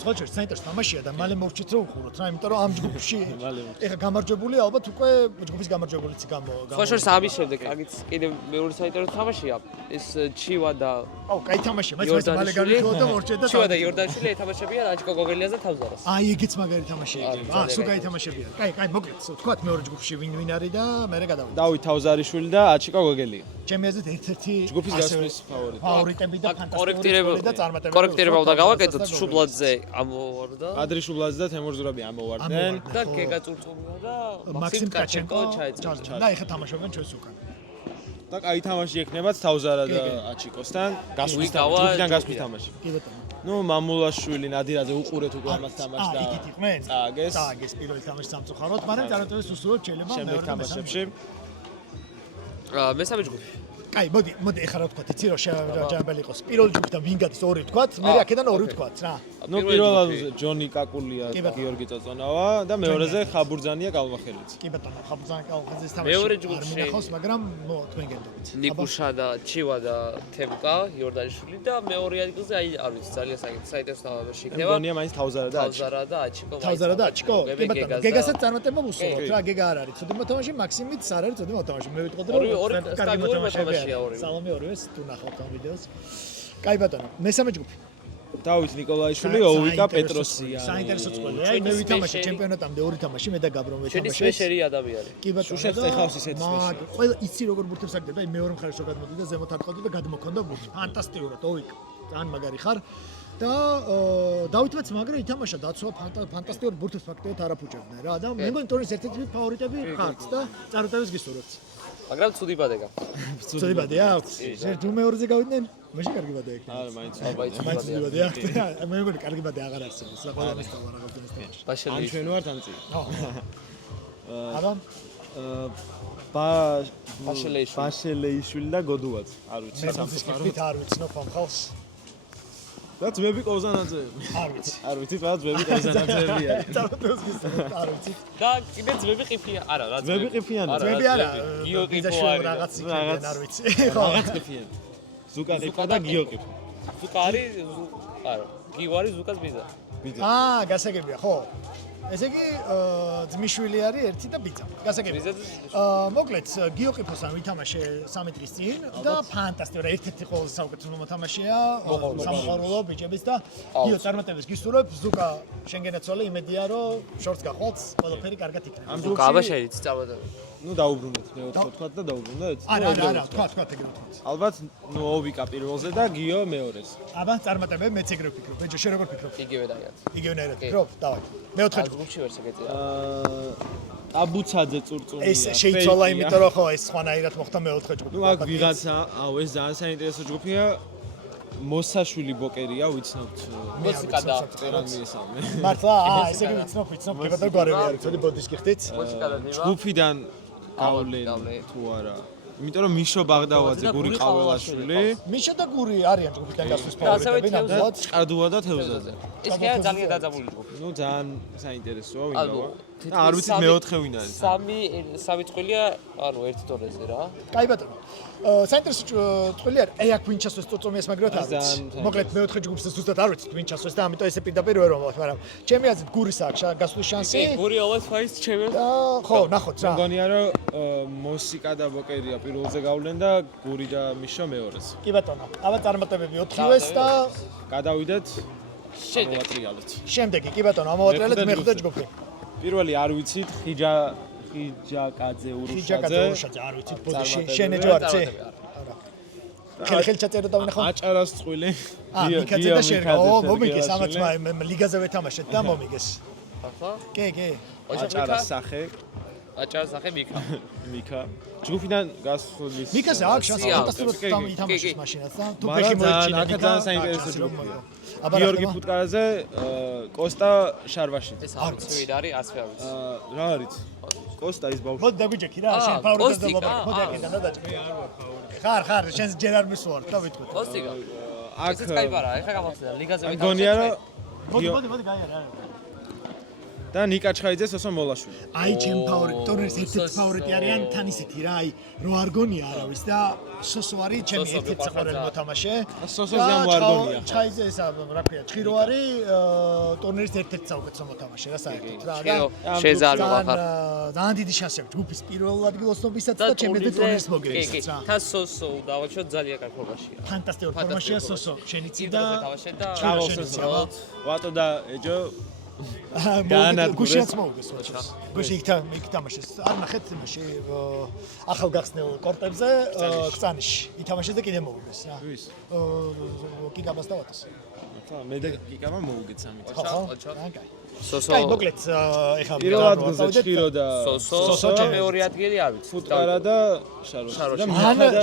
სხვაჯერ საინტერესო თამაშია და მალე მოვჭით რომ უხუროთ რა, იმიტომ რომ ამ ჯგუფში ეხლა გამარჯვებული ალბათ უკვე ჯგუფის გამარჯვებულიც გამო. სხვაშორს ამის შემდეგ კარგიც კიდე მეორე საინტერესო თამაშია. ეს ჩივა და აუ, კაი თამაშია, მაინც მალე გამიქო და მორჩეთ და ჩივა და იორდანიშვილი ეთამაშებიან აჩკო გოგელიას და თავზარას. აი ეგეც მაგარი თამაშია. სულ კაი თამაშებია. კაი, მოკლედ, თქვათ მეორე ჯგუფში ვინ არის და მე გადავიდე. დავით თავზარიშვილი და აჩიკა გოგელია. ჩემი აზრით ერთ-ერთი ჯგუფის გასვლის ფავორიტები და ფანტასტიკური და წარმატებები. კორექტირება უნდა გავაკეთოთ შუბლაძე ამოვარდა. ადრი შუბლაძე და თემურ ზურაბი ამოვარდნენ. და გეგა წურწუმია და მაქსიმ კაჩენკო ჩაეწა. და ეხლა თამაშობენ ჩვენს უკან. და კაი თამაში ექნებათ თავზარა და აჩიკოსთან გასვლის თამაში. კი ბატონო. ნუ მამულაშვილი ნადირაძე უყურეთ უკვე ამას თამაშს და იქით იყვნენ? წააგეს პირველი თამაში სამწუხაროდ, მაგრამ წარმატებას უსურვებ შეიძლება შემდეგ თამაშებში. მესამე ჯგუფი. კაი, მოდი ეხლა რა ვთქვათ, იცი რომ ჯამბელი იყოს. პირველი ჯგუფიდან ვინ გადის ორი ვთქვათ, მე აქედან ორი ვთქვათ რა. ნუ პირველად ჯონი კაკულია, გიორგი წოწონავა და მეორეზე ხაბურძანია კალმახელიძე. კი ბატონო, ხაბურძანი კალმახელიძის თამაში. მეორე ჯგუფში არ მინახავს, მაგრამ თქვენ გენდობით. ნიკუშა და ჩივა და თემკა იორდანიშვილი და მეორე ადგილზე აი არ ვიცი ძალიან საინტერესო თამაში იქნება. მგონია მაინც თავზარა და აჩიკო. თავზარა და აჩიკო? კი ბატონო, გეგასაც წარმატება უსურვოთ რა, გეგა არ არის. ცუდი მოთამაშე, მაქსიმიც არ არის ცუდი მოთამაშე. მე ვიტყოდი რომ კარგი მოთამაშეა. სალამი ორივეს თუ ნახავთ ამ ვიდეოს. კაი ბატონო, მესამე ჯგუფი. დავით ნიკოლაიშვილი, ოვიკა პეტროსია. საინტერესო წყობა. აი მე ვითამაშე ჩემპიონატამდე ორი თამაში, მე და გაბრომ ვეთამაშე. შედის სპეშერი ადამიანი. კი ბატონო. შუშებს ეხავს ისეთ სპეშერი. ყველა იცი როგორ ბურთებს აგდება, აი მეორე მხარეს რო გადმოდი და ზემოთ არ ყავდი და გადმოქონდა ბურთი. ფანტასტიკურად ოვიკა. ძალიან მაგარი ხარ. და დავითმაც მაგრა ითამაშა დაცვა ფანტასტიკური ბურთებს ფაქტობრივად არაფუჭებდნენ რა და მე მგონი ტურნირის ერთ-ერთი ფავორიტები ხართ და წარმატებას გისურვებთ. მაგრამ ცუდი ბადე გაქვს. ცუდი ბადე აქვს. შენ თუ მეორეზე გავიდნენ, მაშინ კარგი ბადე ექნება. არა, მაინც ცუდი ბადე აქვს. მე მგონი კარგი ბადე აღარ არსებობს. რა ყველა მისწავლა რა გავდენს თამაში. ან ჩვენ ვართ ან წი. აბა ბაშელეიშვილი და გოდუაც. არ ვიცი სამწუხაროდ. არ ვიცნობ ამ ხალხს. რაც ვები ყოვზანაძეები. არ ვიცი. არ ვიცით, რაც ვები ყოვზანაძეები არის. წარმატებას გისურვებთ, არ ვიცი. და კიდე ძვები ყიფია. არა, რა ძვები ყიფიანი. ძვები არა. გიო ყიფო არის. რაღაც იქნება, არ ვიცი. ხო, რაღაც ყიფიანი. ზუკა ყიფო და გიო ყიფო. ზუკა არის, არა. გიო არის ზუკას ბიზა. გასაგებია, ხო. ესე იგი ძმიშვილი არის ერთი და ბიძა. გასაგებია. მოკლედ გიოყიფოსთან ვითამაშე 3 დღის წინ და ფანტასტიკური ერთ-ერთი ყველაზე საუკეთესო მოთამაშეა სამყარო ბიჭების და გიო წარმატებას გისურვებ. ზუკა შენგენაცვალე იმედია რომ შორტს გახვალთ, ყველაფერი კარგად იქნება. ამ ჯგუფში აბა შეიძლება წავადო. ნუ დაუბრუნეთ მე-4 თქვა და დაუბრუნდეთ. არა, თქვა ეგრე ვთქვათ. ალბათ ნუ ოვიკა პირველზე და გიო მეორეს. აბა წარმატებები მეც ეგრე ვფიქრობ. ბიჭო შენ როგორ ფიქრობ? იგივე დაიარეთ. იგივენაირად ფიქრობ? დავай. მე-4 ჯგუფში ვერ შეგეწია. ტაბუცაძე წურწუნია. ეს შეიცვალა იმიტომ რომ ხო ეს სხვანაირად მოხდა მე-4 ჯგუფი. ნუ აქ ვიღაცა, ეს ძალიან საინტერესო ჯგუფია. მოსაშვილი ბოკერია, ვიცნობთ. მუსიკა და წერამიესამე. მართლა? ესე იგი ვიცნობ, კებადა გვარები არის, ცოტა ბოდიშ გიხდით. მუსიკა და დივა. ჯგუფიდან გავლენ თუ არა. იმიტომ რომ მიშო ბაღდავაძე, გური ყაველაშვილი, მიშა და გური არიან ჯგუფიდან გასვლის ფავორიტები ნამდვილად. ჭყადუა და თევზაძე. ეს ხია ძალიან დაძაბული ჯგუფი. ნუ ძალიან საინტერესოა ვინავა. და არ ვიცით მე-4 ვინ არის. სამი წყვილია, ანუ ერთ დონეზე რა. კაი ბატონო. საინტერესო წყვილი არის. აი აქ ვინ ჩასვეს წოწომიას მაგრამ არ ვიცი. მოკლედ მე-4 ჯგუფს ზუსტად არ ვიცით ვინ ჩასვეს და ამიტომ ესე პირდაპირ ვერ ვამბობ, მაგრამ ჩემი აზრით გურის აქვს გასვლის შანსი. გური always fights ჩემი. და ხო, ნახოთ რა. მგონია რომ მოსიკა და ბოკერია პირველზე გავლენ და გური და მიშო მეორეს. კი ბატონო. აბა წარმატებები 4-ვეს და გადავიდეთ შედეგი. ამოვატრიალეთ. შემდეგი კი ბატონო, ამოვატრიალეთ მე-5 ჯგუფი. პირველი არ ვიცით, ხიჯაკაძე ხიჯაკაძე ურუშაძე. ურუშაძე არ ვიცით ბოდიში შენეჯო არცი? არა. ხელი ჩაწერო და ვნახო. აჭარას წყვილი. მიკაძე და შერგა. მომიგეს ამაც ლიგაზე ვეთამაშეთ და მომიგეს. ახლა? კი, კი. აჭარას სახე, აჭარას სახე მიკა. მიკა. ჯგუფიდან გასulis. მიკაზე აქვს შანსი ფანტასტიკურად ითამაშეს მაშინაც და თუ ფეხი მაგრამ მოიჩინა აქ ძალიან საინტერესო ჯგუფია. გიორგი ფუტკარაძე, კოსტა შარვაშიძე. ეს არ ვიცი ვინ არის, ასე არ ვიცი. რა არის? კოსტა ის ბავშვი. მოდი დაგვიჯექი რა, შენ ფავორიტებს და ლაპარაკ. მოდი აქედან და დაჭრე. ხარ, შენ ჯერ არ მისვარ, და ვიტყვით. კოსტიკა. აქ ესეც კაი პარა, ეხლა გამახსენდა, ლიგაზე გონია რომ მოდი, გაიარა. და ნიკა ჩხაიძე სოსო მოლაშვილი. აი ჩემ ფავორიტ, ტურნირის ერთ-ერთი ფავორიტი არიან თან ისეთი რა, აი რო არ გონია არავის და სოსო არის ჩემი ერთ-ერთი საყვარელი მოთამაშე. სოსოზე ამ არ გონია. ჩხაიძე ესა რა ქვია, ჩხირო არის ტურნირის ერთ-ერთი საუკეთესო მოთამაშე რა საერთოდ რა. შეზარმა ხარ. ძალიან დიდი შანსი აქვს ჯგუფის პირველ ადგილოსნობისაც და ჩემზე ტურნირის მოგერისაც რა. თან სოსო დავაჩვენოთ ძალიან კარგი ფორმაშია. ფანტასტიკური ფორმაშია სოსო. შენიცი და ვატო და ეჯო გუშინაც მოუგეს ვაჩას. გუში იქ თამაშეს. არ ნახეთ იმაში ახალგახსნილ კორტებზე კწანიში. ითამაშეს და კიდე მოუგეს რა. ვის? კიკაბას და ვატოს. მე და კიკაბა მოუგეთ სამით. ოჩა. სოსო. კაი, მოკლედ ეხლა პირველ ადგილზე ჩხირო და სოსო მეორე ადგილი არ ვიცი. ფუტკარა და შარვაშიძე. და მიხა და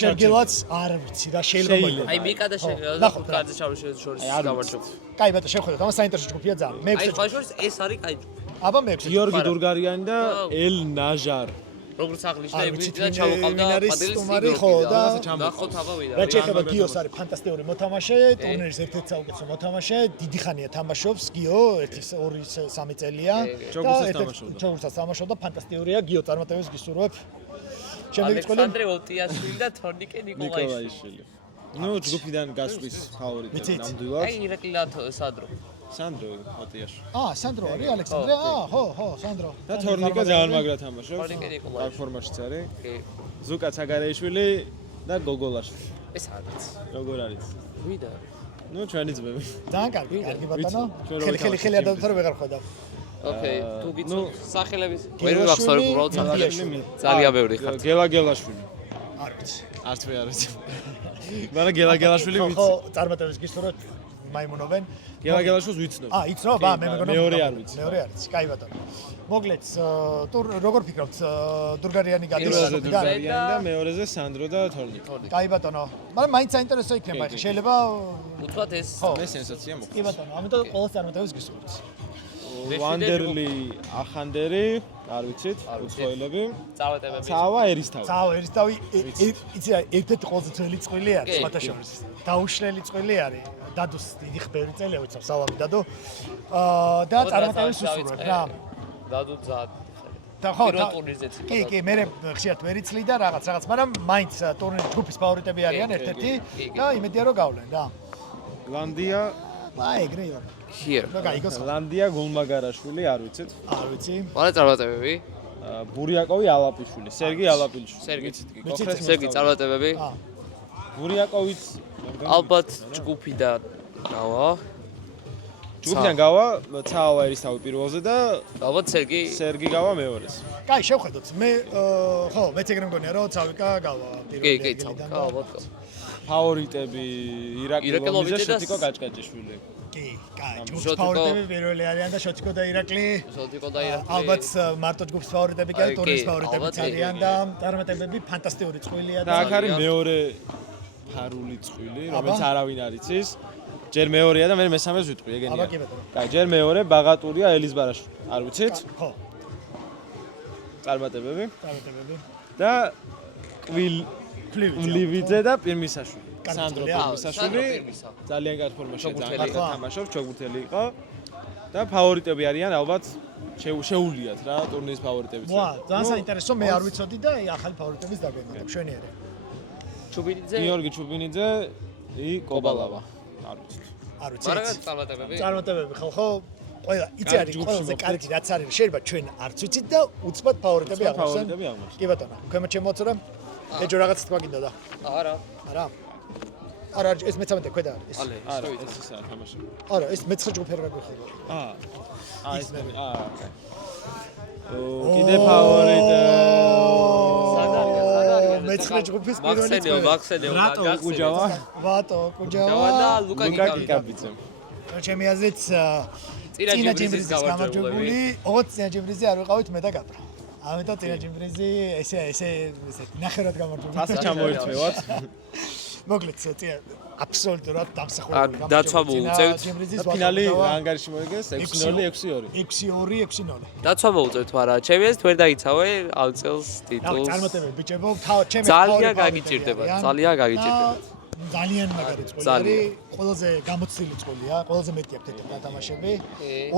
შერგელაც არ ვიცი რა შეიძლება მოიგო. აი მიკა და შერგელა და ფუტკარაძე შარვაშიძე შორის გამარჯვება. კაი ბატონო, შევხედოთ, ამას საინტერესო ჯგუფია ძალიან. მე აი სხვა შორის ეს არის კაი. აბა მე გიორგი დურგარიანი და ელ ნაჟარ. როგორც აღნიშნა იმით და ჩამოყავდა პადელის სტუმარი ხო და ნახოთ აბა ვიდა. რაც ეხება გიოს არის ფანტასტიკური მოთამაშე, ტურნირის ერთ-ერთი საუკეთესო მოთამაშე, დიდი ხანია თამაშობს გიო, 1-2-3 წელია და ჩოგურსაც თამაშობდა, ფანტასტიკურია გიო წარმატებებს გისურვებ. შემდეგი წელი ალექსანდრე ოტიაშვილი და თორნიკე ნიკოლაიშვილი. ნუ ჯგუფიდან გასვლის ფავორიტი ნამდვილად. აი ირაკლი სადრო. სანდრო ოტიაშვილი. სანდრო არის ალექსანდრე? ხო, სანდრო. და თორნიკა ძალიან მაგრა თამაშობს. თორნიკე ნიკოლაიშვილი. კარგ ფორმაშიც არის. კი. ზუკა ცაგარეიშვილი და გოგოლაშვილი. ეს არის. როგორ არის? ვიდა? ნუ ჩვენი ძმები. ძალიან კარგი ბატონო. ხელი ადავთარ ვეღარ ხედავ. ოკეი, თუ გიცნობ სახელების ვერ ვახსოვებ უბრალოდ სახელები. ძალიან ბევრი ხართ. გელაგელაშვილი. არ ვიცი. არც მე არ ვიცი. მაგრამ გელაგელაშვილი ვიცი. ხო, წარმატებებს გისურვებ. მაიმუნობენ. გელაგელაშვილს ვიცნობ. იცნობ? მე მეგონა მეორე არ ვიცი. მეორე არ ვიცი. კაი ბატონო. მოკლედ, როგორ ფიქრობთ, დურგარიანი გადის? პირველზე დურგარიანი და მეორეზე სანდრო და თორნიკა. კაი ბატონო. მაგრამ მაინც საინტერესო იქნება, ხა შეიძლება უთქვათ ეს მე სენსაცია მოხდა. კი ბატონო, ამიტომ ყოველს წარმატებებს გისურვებთ. ვანდერლი ახანდერი, არ ვიცით, უცხოელები. წავეტებები. ცავა ერისთავი. ცავა ერისთავი, იცი რა, ერთ-ერთი ყველაზე ძველი წყვილი არის, სხვათა შორის. დაუშლელი წყვილი არის. დადოს დიდი ხბერი წელია ვიცავ, სალამი დადო. და წარმატებებს უსურვებ რა. დადო ძად. და ხო, ტურნირზეც. კი, მე ხშირად ვერ იცლი და რაღაც, მაგრამ მაინც ტურნირის ჯგუფის ფავორიტები არიან ერთ-ერთი და იმედია რომ გავლენ რა. ლანდია აი ეგრე იყო. Here. და გაიგოს. ლანდია გულმაგარაშვილი, არ ვიცით. არ ვიცი. მალე წარმატებები. ბურიაკოვი ალაპიშვილი, სერგი ალაპიშვილი. სერგი. ვიცით კი, ვიცით, კონკრეტულად. სერგი წარმატებები. ბურიაკოვიც ალბათ ჯგუფიდან გავა. ჯგუფიდან გავა, ცაავა ერისთავი პირველზე და ალბათ სერგი სერგი გავა მეორეს. კაი, შევხედოთ. მე ხო, მეც ეგრე მგონია რომ ცალკა გავა კი, პირველი კი, ადგილიდან. ალბათ. ფავორიტები ირაკლი ირაკლოვიძე და და შოტიკო გაჭკაჭიშვილი. კი, კაი, ჯგუფის შოტიკო- ფავორიტები პირველი არიან და შოტიკო და ირაკლი. შოტიკო და ირაკლი. ალბათ მარტო ჯგუფის ფავორიტები კი აი, არა, ტურნირის კი, ფავორიტებიც ალბათ, კი, არიან კი, და წარმატებები ფანტასტიკური წყვილია და და აქ არის მეორე ფარული წყვილი, რომელიც აბა. არავინ არ იცის. ჯერ მეორეა და მე მესამეს ვიტყვი, ეგენია. აბა, კი ბატონო. კაი, ჯერ მეორე ბაღატურია ელიზბარაშვილი. არ ვიცით? ხო, წარმატებები. წარმატებები. და კვილივიძე და პირმისაშვილი. კარგი სანდრო წვლილია. პირმისაშვილი. სანდრო პირმისა. ძალიან კარგ ფორმაშია, ძალიან ჩოგბურთელი. კარგად თამაშობს, ჩოგბურთელი იყო. და ფავორიტები არიან ალბათ შეუულიათ რა, ტურნირის ფავორიტებიც. ვა, ძალიან საინტერესო, მე არ ვიცოდი და ახალი ფავორიტების დაგვემა და მშვენიერი. ჩუბინიძე. გიორგი ჩუბინიძე, კობალავა. არ ვიცით. არ ვიცი. მაგრამ წარმატებები. წარმატებები ხო? ყველა იცი კარგი არის ჯგუფში ყველაზე მოხვდით. კარგი რაც არის, შეიძლება ჩვენ არც ვიცით და უცბად ფავორიტები უცბად აღმოჩნდა. ფავორიტები აღმოჩნდა. კი ბატონო, ქვემოთ შემოწურა. ეჯო რაღაც თქვა გინდა და. არა. არა. არა, ეს მე-13 ქვედა არის. ალე, არა, შევიდა. ეს ისაა თამაშები. არა, ეს მე-9 ჯგუფი რა გვიხდება. ეს მე. კიდე ფავორიტი. მე-9 ჯგუფის პირველი მაქსენიო, მაქსენიო. რატო უკუჯავა? ბატო, კუჯავა. და ლუკა ლუკა კიკაბიძე. კიკაბიძე. ჩემი აზრით წინა ჯიმბრიზის გამარჯვებული. ოღონდ წინა ჯიმბრიზი არ ვიყავით მე და გაბრა. ამიტომ წინა ჯიმბრიზი ესე ნახევრად გამარჯვებული. ასე ჩამოერთვევათ. მოკლედ წინა აბსოლუტურად დამსახურებული. დაცვა მოუწევთ. და ფინალი რა ანგარიში მოიგეს 6-0, 6-2. 6-2, 6-0. დაცვა მოუწევთ, მაგრამ ჩემი ეს ვერ დაიცავე ამ წელს ტიტულს. წარმატებები ბიჭებო, ჩემი ძალიან გაგიჭირდება, ძალიან გაგიჭირდება. ძალიან მაგარი წყვილი არის, ყველაზე გამოცდილი წყვილია, ყველაზე მეტი აქვს თეთრი გათამაშები.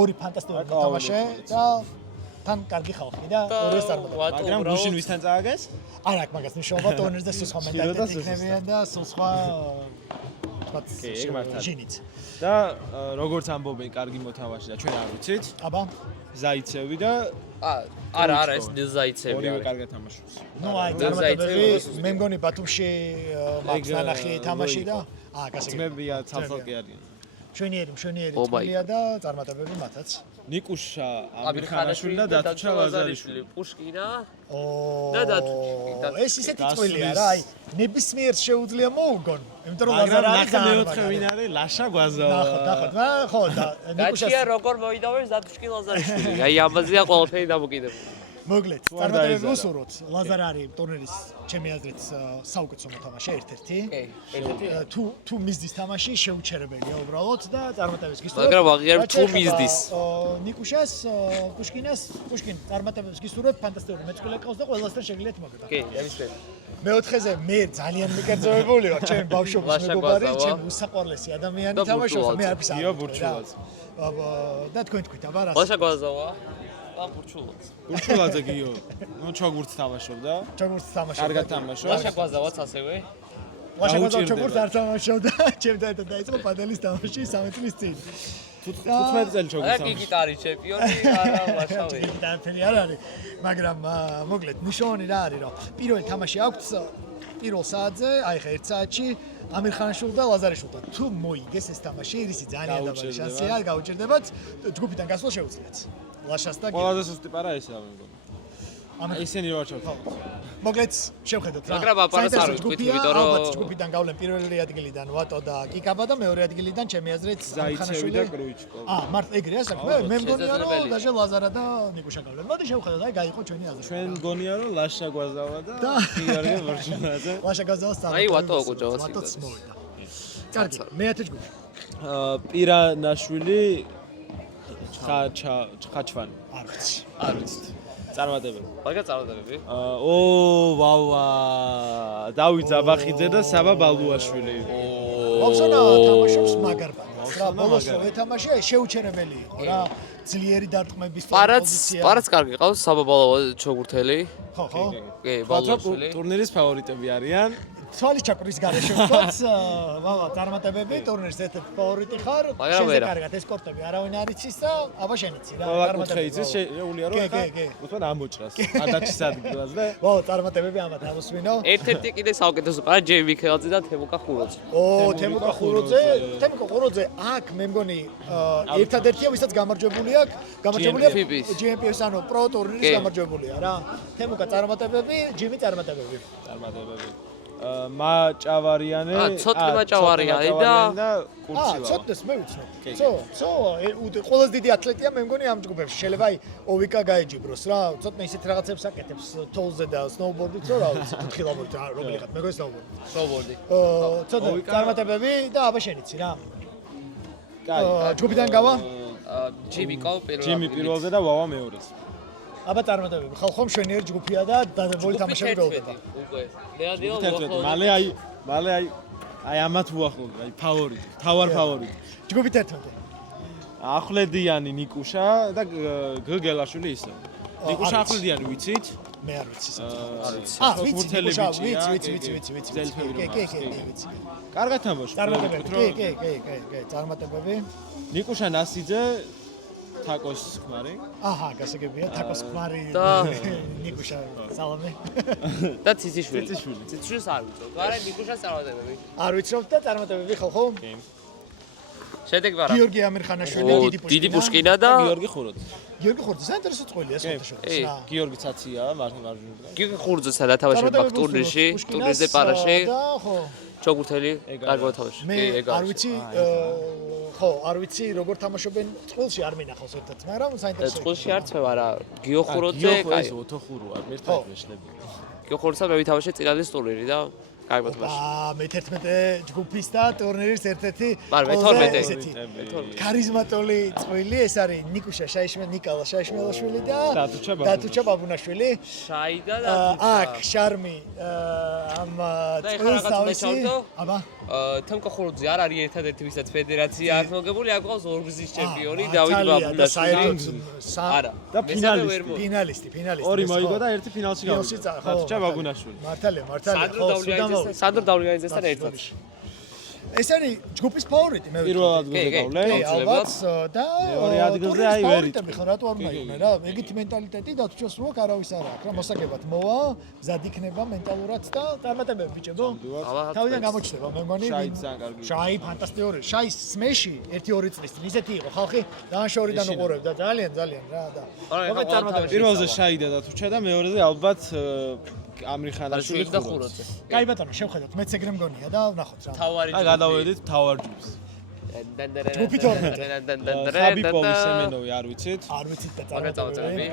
ორი ფანტასტიკური გათამაშე და თან კარგი ხალხი და ორივე წარმატება. მაგრამ გუშინ ვისთან წააგეს? არ აქვს მაგას მნიშვნელობა, ტურნირს და სულ სხვა მენტალიტეტი იქნებიან და სულ სხვა კი, ეგ მართალია. ჟინით. და როგორც ამბობენ, კარგი მოთამაშე და ჩვენ არ ვიცით. აბა, ზაიცევი და არა, ეს ნილზაიცევი ორივე არის. კარგად თამაშობს. ნუ აი ზაიცევი წარმატებები, როგორც მე მგონი ბათუმში მაქვს ნანახი თამაში და კასე. ძმებია ცალ-ცალკე არიან. მშვენიერი Oh my წვლილია და წარმატებები მათაც. ნიკუშა ამირხანაშვილი და დათუჩა ლაზარიშვილი. პუშკინა ო და დათუჩა. ეს ისეთი წვლილია რა, აი ნებისმიერ შეუძლია მოუგონ. იმიტომ რომ მაგრამ ლაზარ არის ნახე მეოთხე ვინ არის? ლაშა გვაზავა. ნახოთ, ხო და ნიკუშას გაჩია როგორ მოიდავებს დათუჩკი ლაზარიშვილი. აი ამაზეა ყველაფერი დამოკიდებული. მოგლეთ, არ წარმატებები დაიზარა. უსურვოთ. ლაზარ არის ტურნირის ჩემი აზრით საუკეთესო მოთამაშე ერთ-ერთი. თუ მისდის თამაში შეუჩერებელია უბრალოდ და წარმატებებს გისურვებ. მაგრამ აღიარებ თუ მისდის. ნიკუშას, პუშკინ წარმატებებს გისურვებ, ფანტასტიკური მეწყვილე ყავს და ყველასთან შეგიძლიათ მოგება. კი, ნებისმიერ. მეოთხეზე მე ძალიან მიკერძოებული ვარ, ჩემი ბავშვობის ლაშა მეგობარი, გვაზავა. ჩემი უსაყვარლესი ადამიანი და თამაშობს, მე არაფერს არ გიო ვიცი რა. ბურჩულაძე. და თქვენ თქვით, აბა რა. ლაშა გვაზავა. ამ ბურჩულოც. ბურჩულაძე გიო. ნუ ჩოგურც თამაშობდა. ჩოგურს თამაშობდა. კარგად თამაშობს. ლაშა გვაზავაც ასევე. ლაშა დაუჭირდება. ჩოგურს არ თამაშობდა, ჩემთან ერთად დაიწყო პადელის თამაში 3 წლის წინ. 15 წელი ჩოგურს აი თამაშობს. გიტარის ჩემპიონი, არა ლაშავე. დაფელი არ არის, მაგრამ მოგლეთ, ნიშნული რა არის, რომ პირველი თამაში აქვს პირველ საათზე, აი ხა 1 საათში ამირხანაშვილ და ლაზარიშვილთან. თუ მოიგეს ეს თამაში, ისი ძალიან დაბალი შანსია, გაუჭირდებათ, ჯგუფიდან გასვლა შეუძლიათ. ლაშას და ყველაზე სუსტი პარა ესაა მე მგონი. ისინი რო ჩავთვალოთ. მოგლეთ, შევხედოთ რა. მაგრამ აპარატს არ ვიტყვით, იმიტომ რომ ალბათ ჯგუფიდან გავლენ პირველი ადგილიდან ვატო და კიკაბა და მეორე ადგილიდან ჩემი აზრით ზაიცევი და კრუიჩკო. მარტ ეგრეა საქმე, მე მგონია რომ შესაძლებელია. დაჟე ლაზარა და ნიკუშა გავლენ. მოდი შევხედოთ, აი გაიყო ჩვენი აზრი. ჩვენ მგონია რომ ლაშა გვაზავა და გიორგი ბურჩულაძე. ლაშა გაზავს აი, ვატო ოკუჯავაც ვატოც იქნება. მოვიდა. კარგი, მე-10 ჯგუფი. პირანაშვილი ხაჩვანი. არ ვიცი. არ ვიცით. წარმატებები. მაგა წარმატებები. ვავა. დავით ზაბახიძე და საბა ბალუაშვილი. ოფსონა თამაშობს მაგარბანს. რა ბოლოს რო ეთამაშია, შეუჩერებელი იყო რა. ძლიერი დარტყმების პარაც კარგი ყავს საბაბალო ჩოგურთელი. ხო, ხო. კი, ბალუაშვილი. ტურნირის ფავორიტები არიან. თვალი ჩაკრის გარეშე ვთქვათ, ვავა, წარმატებები, ტურნირის ერთ-ერთი ფავორიტი ხარ. შენზე კარგად ეს სპორტები არავინ არ იცის და აბა შენ იცი რა. წარმატებები იცის, შეუძლია რომ უთმან ამოჭრას. ადაჩის ადგილას და ვავა, წარმატებები ამათ ამოსვინო. ერთ-ერთი კიდე საუკეთესო პარა ჯეიმ მიქელაძე და თემუკა ხუროძე. თემუკა ხუროძე აქ მე მგონი ერთადერთია ვისაც გამარჯვებულია GMP-ის ანუ პრო ტურნირის გამარჯვებულია რა. თემუკა წარმატებები, ჯიმი წარმატებები. მაჭავარიანი ცოტნე მაჭავარიანი და კურცი ვავა. ცოტნეს მე ვიცნობ. ყველაზე დიდი ათლეტია მე მგონი ამ ჯგუფებში. შეიძლება აი ოვიკა გაეჯიბროს რა. ცოტნე ისეთ რაღაცებს აკეთებს თოლზე და სნოუბორდით რო რა ვიცი, თხილამურით რა რომელიღაც მე მგონი სნოუბორდი. ცოტნე წარმატებები და აბა შენ იცი რა. ჯგუფიდან გავა? ჯიმი პირველზე და ვავა მეორეზე. აბა წარმატებები. ხალხო მშვენიერი ჯგუფია და დადებული თამაშები გველდება. მალე აი ამათ უახლოვდა, აი ფავორიტი, თავარ ფავორიტი. ჯგუფი 11. ახვლედიანი ნიკუშა და გგელაშვილი ისე. ნიკუშა ახვლედიანი ვიცით? მე არ ვიცი. ვიცი. ვიცი. კარგად თამაშობს. კი, წარმატებები. ნიკუშა ნასიძე თაკოს ქმარი. აჰა, გასაგებია, თაკოს ქმარი და ნიკუშა, სალამი. და ციციშვილი. ციციშვილი არ ვიცი. არა, ნიკუშას წარმატებები. არ ვიცნობ და წარმატებები ხალხო. შედეგი ვარა. გიორგი ამირხანაშვილი, დიდი პუშკინა და გიორგი ხუროძე. გიორგი ხუროძე, საინტერესო წყვილია სპორტში. გიორგი ცაცია, მარჯვნიდან. გიორგი ხუროძესა და თავაში მაგ ტურნირში, ტურნირზე პარაში. და ხო. ჩოგურთელი, კარგად თამაში. მე არ ვიცი, ხო, არ ვიცი როგორ თამაშობენ წყვილში არ მინახავს ერთად, მაგრამ საინტერესოა. წყვილში არც მე ვარა, გიოხუროძე, კაი. ეს ოთოხურო არ მერტად მეშლები. გიოხუროძე მე ვითამაშე წინალის ტურნირი და კარგად თამაში. მე-11 ჯგუფის და ტურნირის ერთ-ერთი ესეთი ქარიზმატული წყვილი, ეს არის ნიკუშა ნიკალა შაიშმელაშვილი და დათუჩა ბაბუნაშვილი. შაიდა და აქ შარმი ამ წვილს თავისი. აბა თემკო ხუროძე არ არის ერთადერთი ვისაც ფედერაცია აქვს მოგებული, აქ ყავს ორგზის ჩემპიონი დავით ბაბუნაშვილი. არა, და ფინალისტი. ორი მოიგო და ერთი ფინალში გავიდა. დათუჩა ბაბუნაშვილი. მართალია. სანდრო დავლიანიძესთან ერთად. ეს არის ჯგუფის ფავორიტი მე პირველ ადგილზე გავლე. ალბათ და მეორე ადგილზე აი ვერიტ. ხო რატო არ მაიგონა რა. ეგეთი მენტალიტეტი დათუჩას რო აქ არავის არ აქვს რა. მოსაგებად მოვა, გზად იქნება მენტალურად და წარმატებები ბიჭებო. თავიდან გამოჩნდება მე მგონი. შაი ფანტასტიკური. შაის სმეში 1-2 წლის წინ ისეთი იყო ხალხი დაანშორიდან უყურებდა ძალიან რა და. მოგეთ წარმატებები. პირველზე შაი და დათუჩა და მეორეზე ალბათ ამრიხანაშვილი და ხუროძე. კაი ბატონო, შევხედოთ, მეც ეგრე მგონია და ვნახოთ რა. თავარი და გადავედით თავარ ჯგუფს. ჯგუფი 12. ხაბიპოვი სემენოვი არ ვიცით? არ ვიცით და წარმატებები.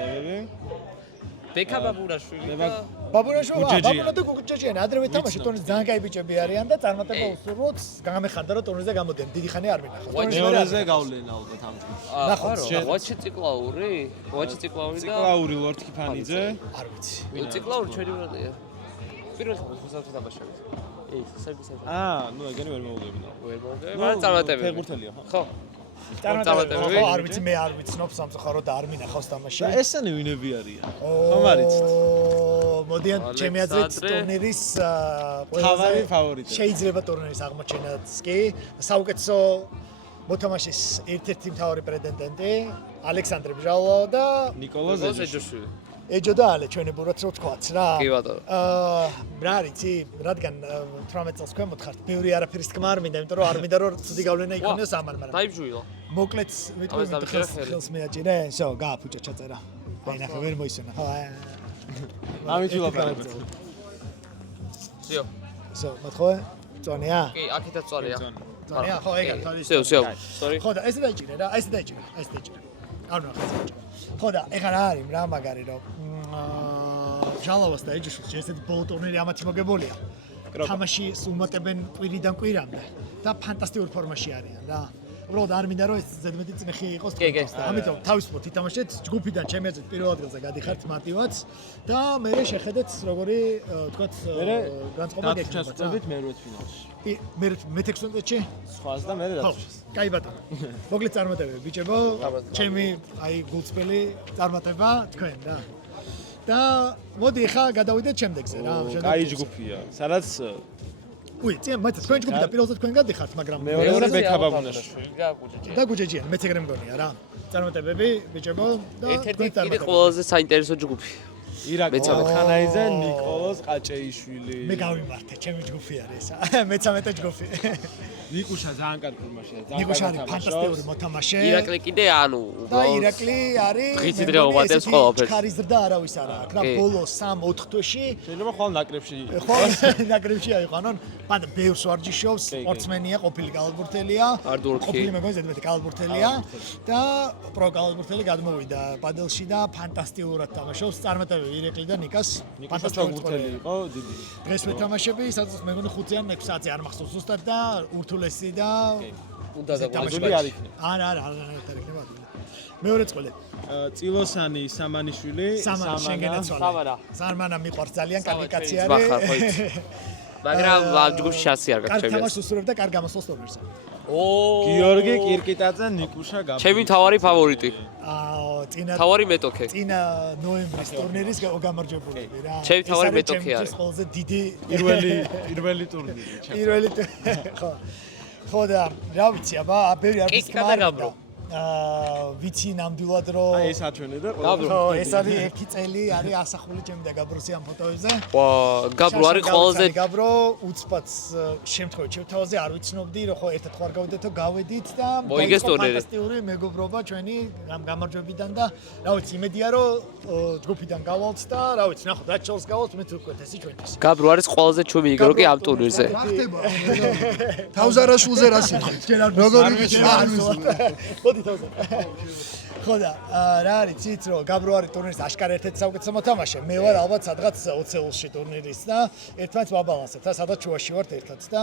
ბექა ბაბუნაშვილი და ბაბუნაშვილი და გუგუჯაჯიანი ადრევე თამაში ტურნირზე ძალიან კაი ბიჭები არიან და წარმატება უსურვოთ. გამეხარდა რომ ტურნირზე გამოდიან. დიდი ხანი არ მინახავს. მეორეზე გავლენ ალბათ ამ ჯგუფს. ნახოთ. ვაჩი ციკლაური? ვაჩი ციკლაური და ციკლაური ლორთქიფანიძე. არ ვიცი. ციკლაური ჩვენი ბრატია. პირველ ხუთს თამაშობს. სერგეი. ნუ ეგენი ვერ მოვულებინა. ვერ მოვულებინა. მაგრამ წარმატებები. ფეხბურთელია ხო? ხო. წარმატებები. არ ვიცი, მე არ ვიცნობ სამწუხაროდ და არ მინახავს თამაში. და ესენი ვინები არიან? ხომ არიცით? მოდიან ჩემი აზრით ტურნირის თავარი ფავორიტი. შეიძლება ტურნირის აღმოჩენაც კი საუკეთესო მოთამაშის ერთ-ერთი მთავარი პრეტენდენტი ალექსანდრე ბჟალო და ნიკოლოზ ეჯოშვილი. ეჯო და ალე ჩვენებურად რო თქვათ რა. კი ბატონო. რა ვიცი, რადგან 18 წელს ქვემოთ ხართ, ბევრი არაფერის თქმა არ მინდა, იმიტომ რომ არ მინდა რომ ცუდი გავლენა იქონიოს ამან, მაგრამ დაიბჟუილა. მოკლედ ვიტყვი ხელს მეაჭირე, შო, გააფუჭა ჩაწერა. აი ნახე ვერ მოისონა. ხო. ამით ვილაპარაკეთ. სიო. სო, მოთხოვე? წონია? კი, აქეთაც წვალია. წონია, ხო, ეგა თავის. სიო. Sorry. ხო და ეს დაიჭირე რა, ეს დაიჭირე. ანუ ახლა დაიჭირე. ხო და ეხლა რა არის რა მაგარი რომ ჟალავას და ეჯიშვილს ესეთი ბოლო ტურნირი ამათი მოგებულია. თამაში უმატებენ კვირიდან კვირამდე და ფანტასტიკურ ფორმაში არიან რა. უბრალოდ არ მინდა რომ ეს ზედმეტი წნეხი იყოს თქოს და ამიტომ თავისუფლად ითამაშეთ ჯგუფიდან ჩემი აზრით პირველ ადგილზე გადიხართ მარტივად და მე შეხედეთ როგორი თქვათ განწყობა გექნება. ჩასწრებით მერვე ფინალში. მე 16-ში სხვას და მე დათუჩას. კაი ბატონო. მოკლედ წარმატებები ბიჭებო. ჩემი აი გულწრფელი წარმატება თქვენ რა. და მოდი ხა გადავიდეთ შემდეგზე რა. კაი ჯგუფია. სადაც უი, მე თქვენ ჯგუფი და პირველად თქვენ გადიხართ, მაგრამ მეორე ბექა ბაბუნაშვილი. და გუჯეჯიანი, მეც ეგრე მგონია რა. წარმატებები, ბიჭებო და ერთ-ერთი კიდე ყველაზე საინტერესო ჯგუფი. ირაკლი ხანაიძე, ნიკოლოზ ყაჭეიშვილი. მე გავიმართე, ჩემი ჯგუფი არის ესა. მე-13 ჯგუფი. ნიკუშა ძალიან კარგი თამაშია, ნიკუშა არის ფანტასტიკური მოთამაშე. ირაკლი კიდე ანუ და ირაკლი არის ღიცით რეობატებს ყველაფერს. ჩქარის ზრდა არავის არა აქვს. რა ბოლო 3-4 თვეში შეიძლება ხოლმე ნაკრებში ხოლმე ნაკრებში აიყო, ანუ პანდა ბევრს ვარჯიშობს, სპორტსმენია, ყოფილი კალათბურთელია, ყოფილი მეგონი ზედმეტი კალათბურთელია და პრო კალათბურთელი გადმოვიდა პადელში და ფანტასტიკურად თამაშობს. წარმატებები ირაკლი და ნიკას ფანტასტიკური იყო, დიდი. დღეს ვეთამაშები, სადაც მეგონი 5 ან 6 საათი არ მახსოვს ზუსტად და ურთულესი და უნდა თამაშები არ იქნება. არა, არ იქნება. მეორე წყვილი. წილოსანი სამანიშვილი, სამარა. სამარა მიყვარს ძალიან კარგი კაცი არის. ბახარ ხო იცი. მაგრამ ამ ჯგუფში შანსი არ გაქვს კარგ ჩემს. თამაშს უსურვებ და კარგ გამოსვლას ტურნირზე. გიორგი კირკიტაძე, ნიკუშა გაბი. ჩემი თავარი ფავორიტი. წინა თავარი მეტოქე. წინა ნოემბრის ტურნირის გამარჯვებულები რა. ჩემი თავარი მეტოქე არის. ეს ყველაზე დიდი პირველი ტურნირი. პირველი ხო. ხო და რა ვიცი, აბა ბევრი არ გაბრო. ვიცი ნამდვილად რომ აი ეს აჩვენე და ხო ეს არის ერთი წელი არის ასახული ჩემი და გაბროსი ამ ფოტოებზე. ვა გაბრო არის ყველაზე გაბრო უცბად შემთხვევით შევთავაზე არ ვიცნობდი რომ ხო ერთად ხარ გავიდეთო გავედით და ფანტასტიკური მეგობრობა ჩვენი გამარჯვებიდან და რა ვიცი იმედია რომ ჯგუფიდან გავალთ და რა ვიცი ნახოთ რაც შორს გავალთ მე თუ ვქეთ ესი ჩვენთვის. გაბრო არის ყველაზე ჩვენი მეგროკი ამ ტურნირზე. თავზარაშულზე რა სიტყვით? როგორ ვიცი არ ვიცი. ხო და რა არის ცით რომ გაბრო არის ტურნირის აშკარა ერთ-ერთი საუკეთესო მოთამაშე. მე ვარ ალბათ სადღაც 20-ში ტურნირის და ერთმანეთს ვაბალანსებთ. სადღაც შუაში ვართ ერთად და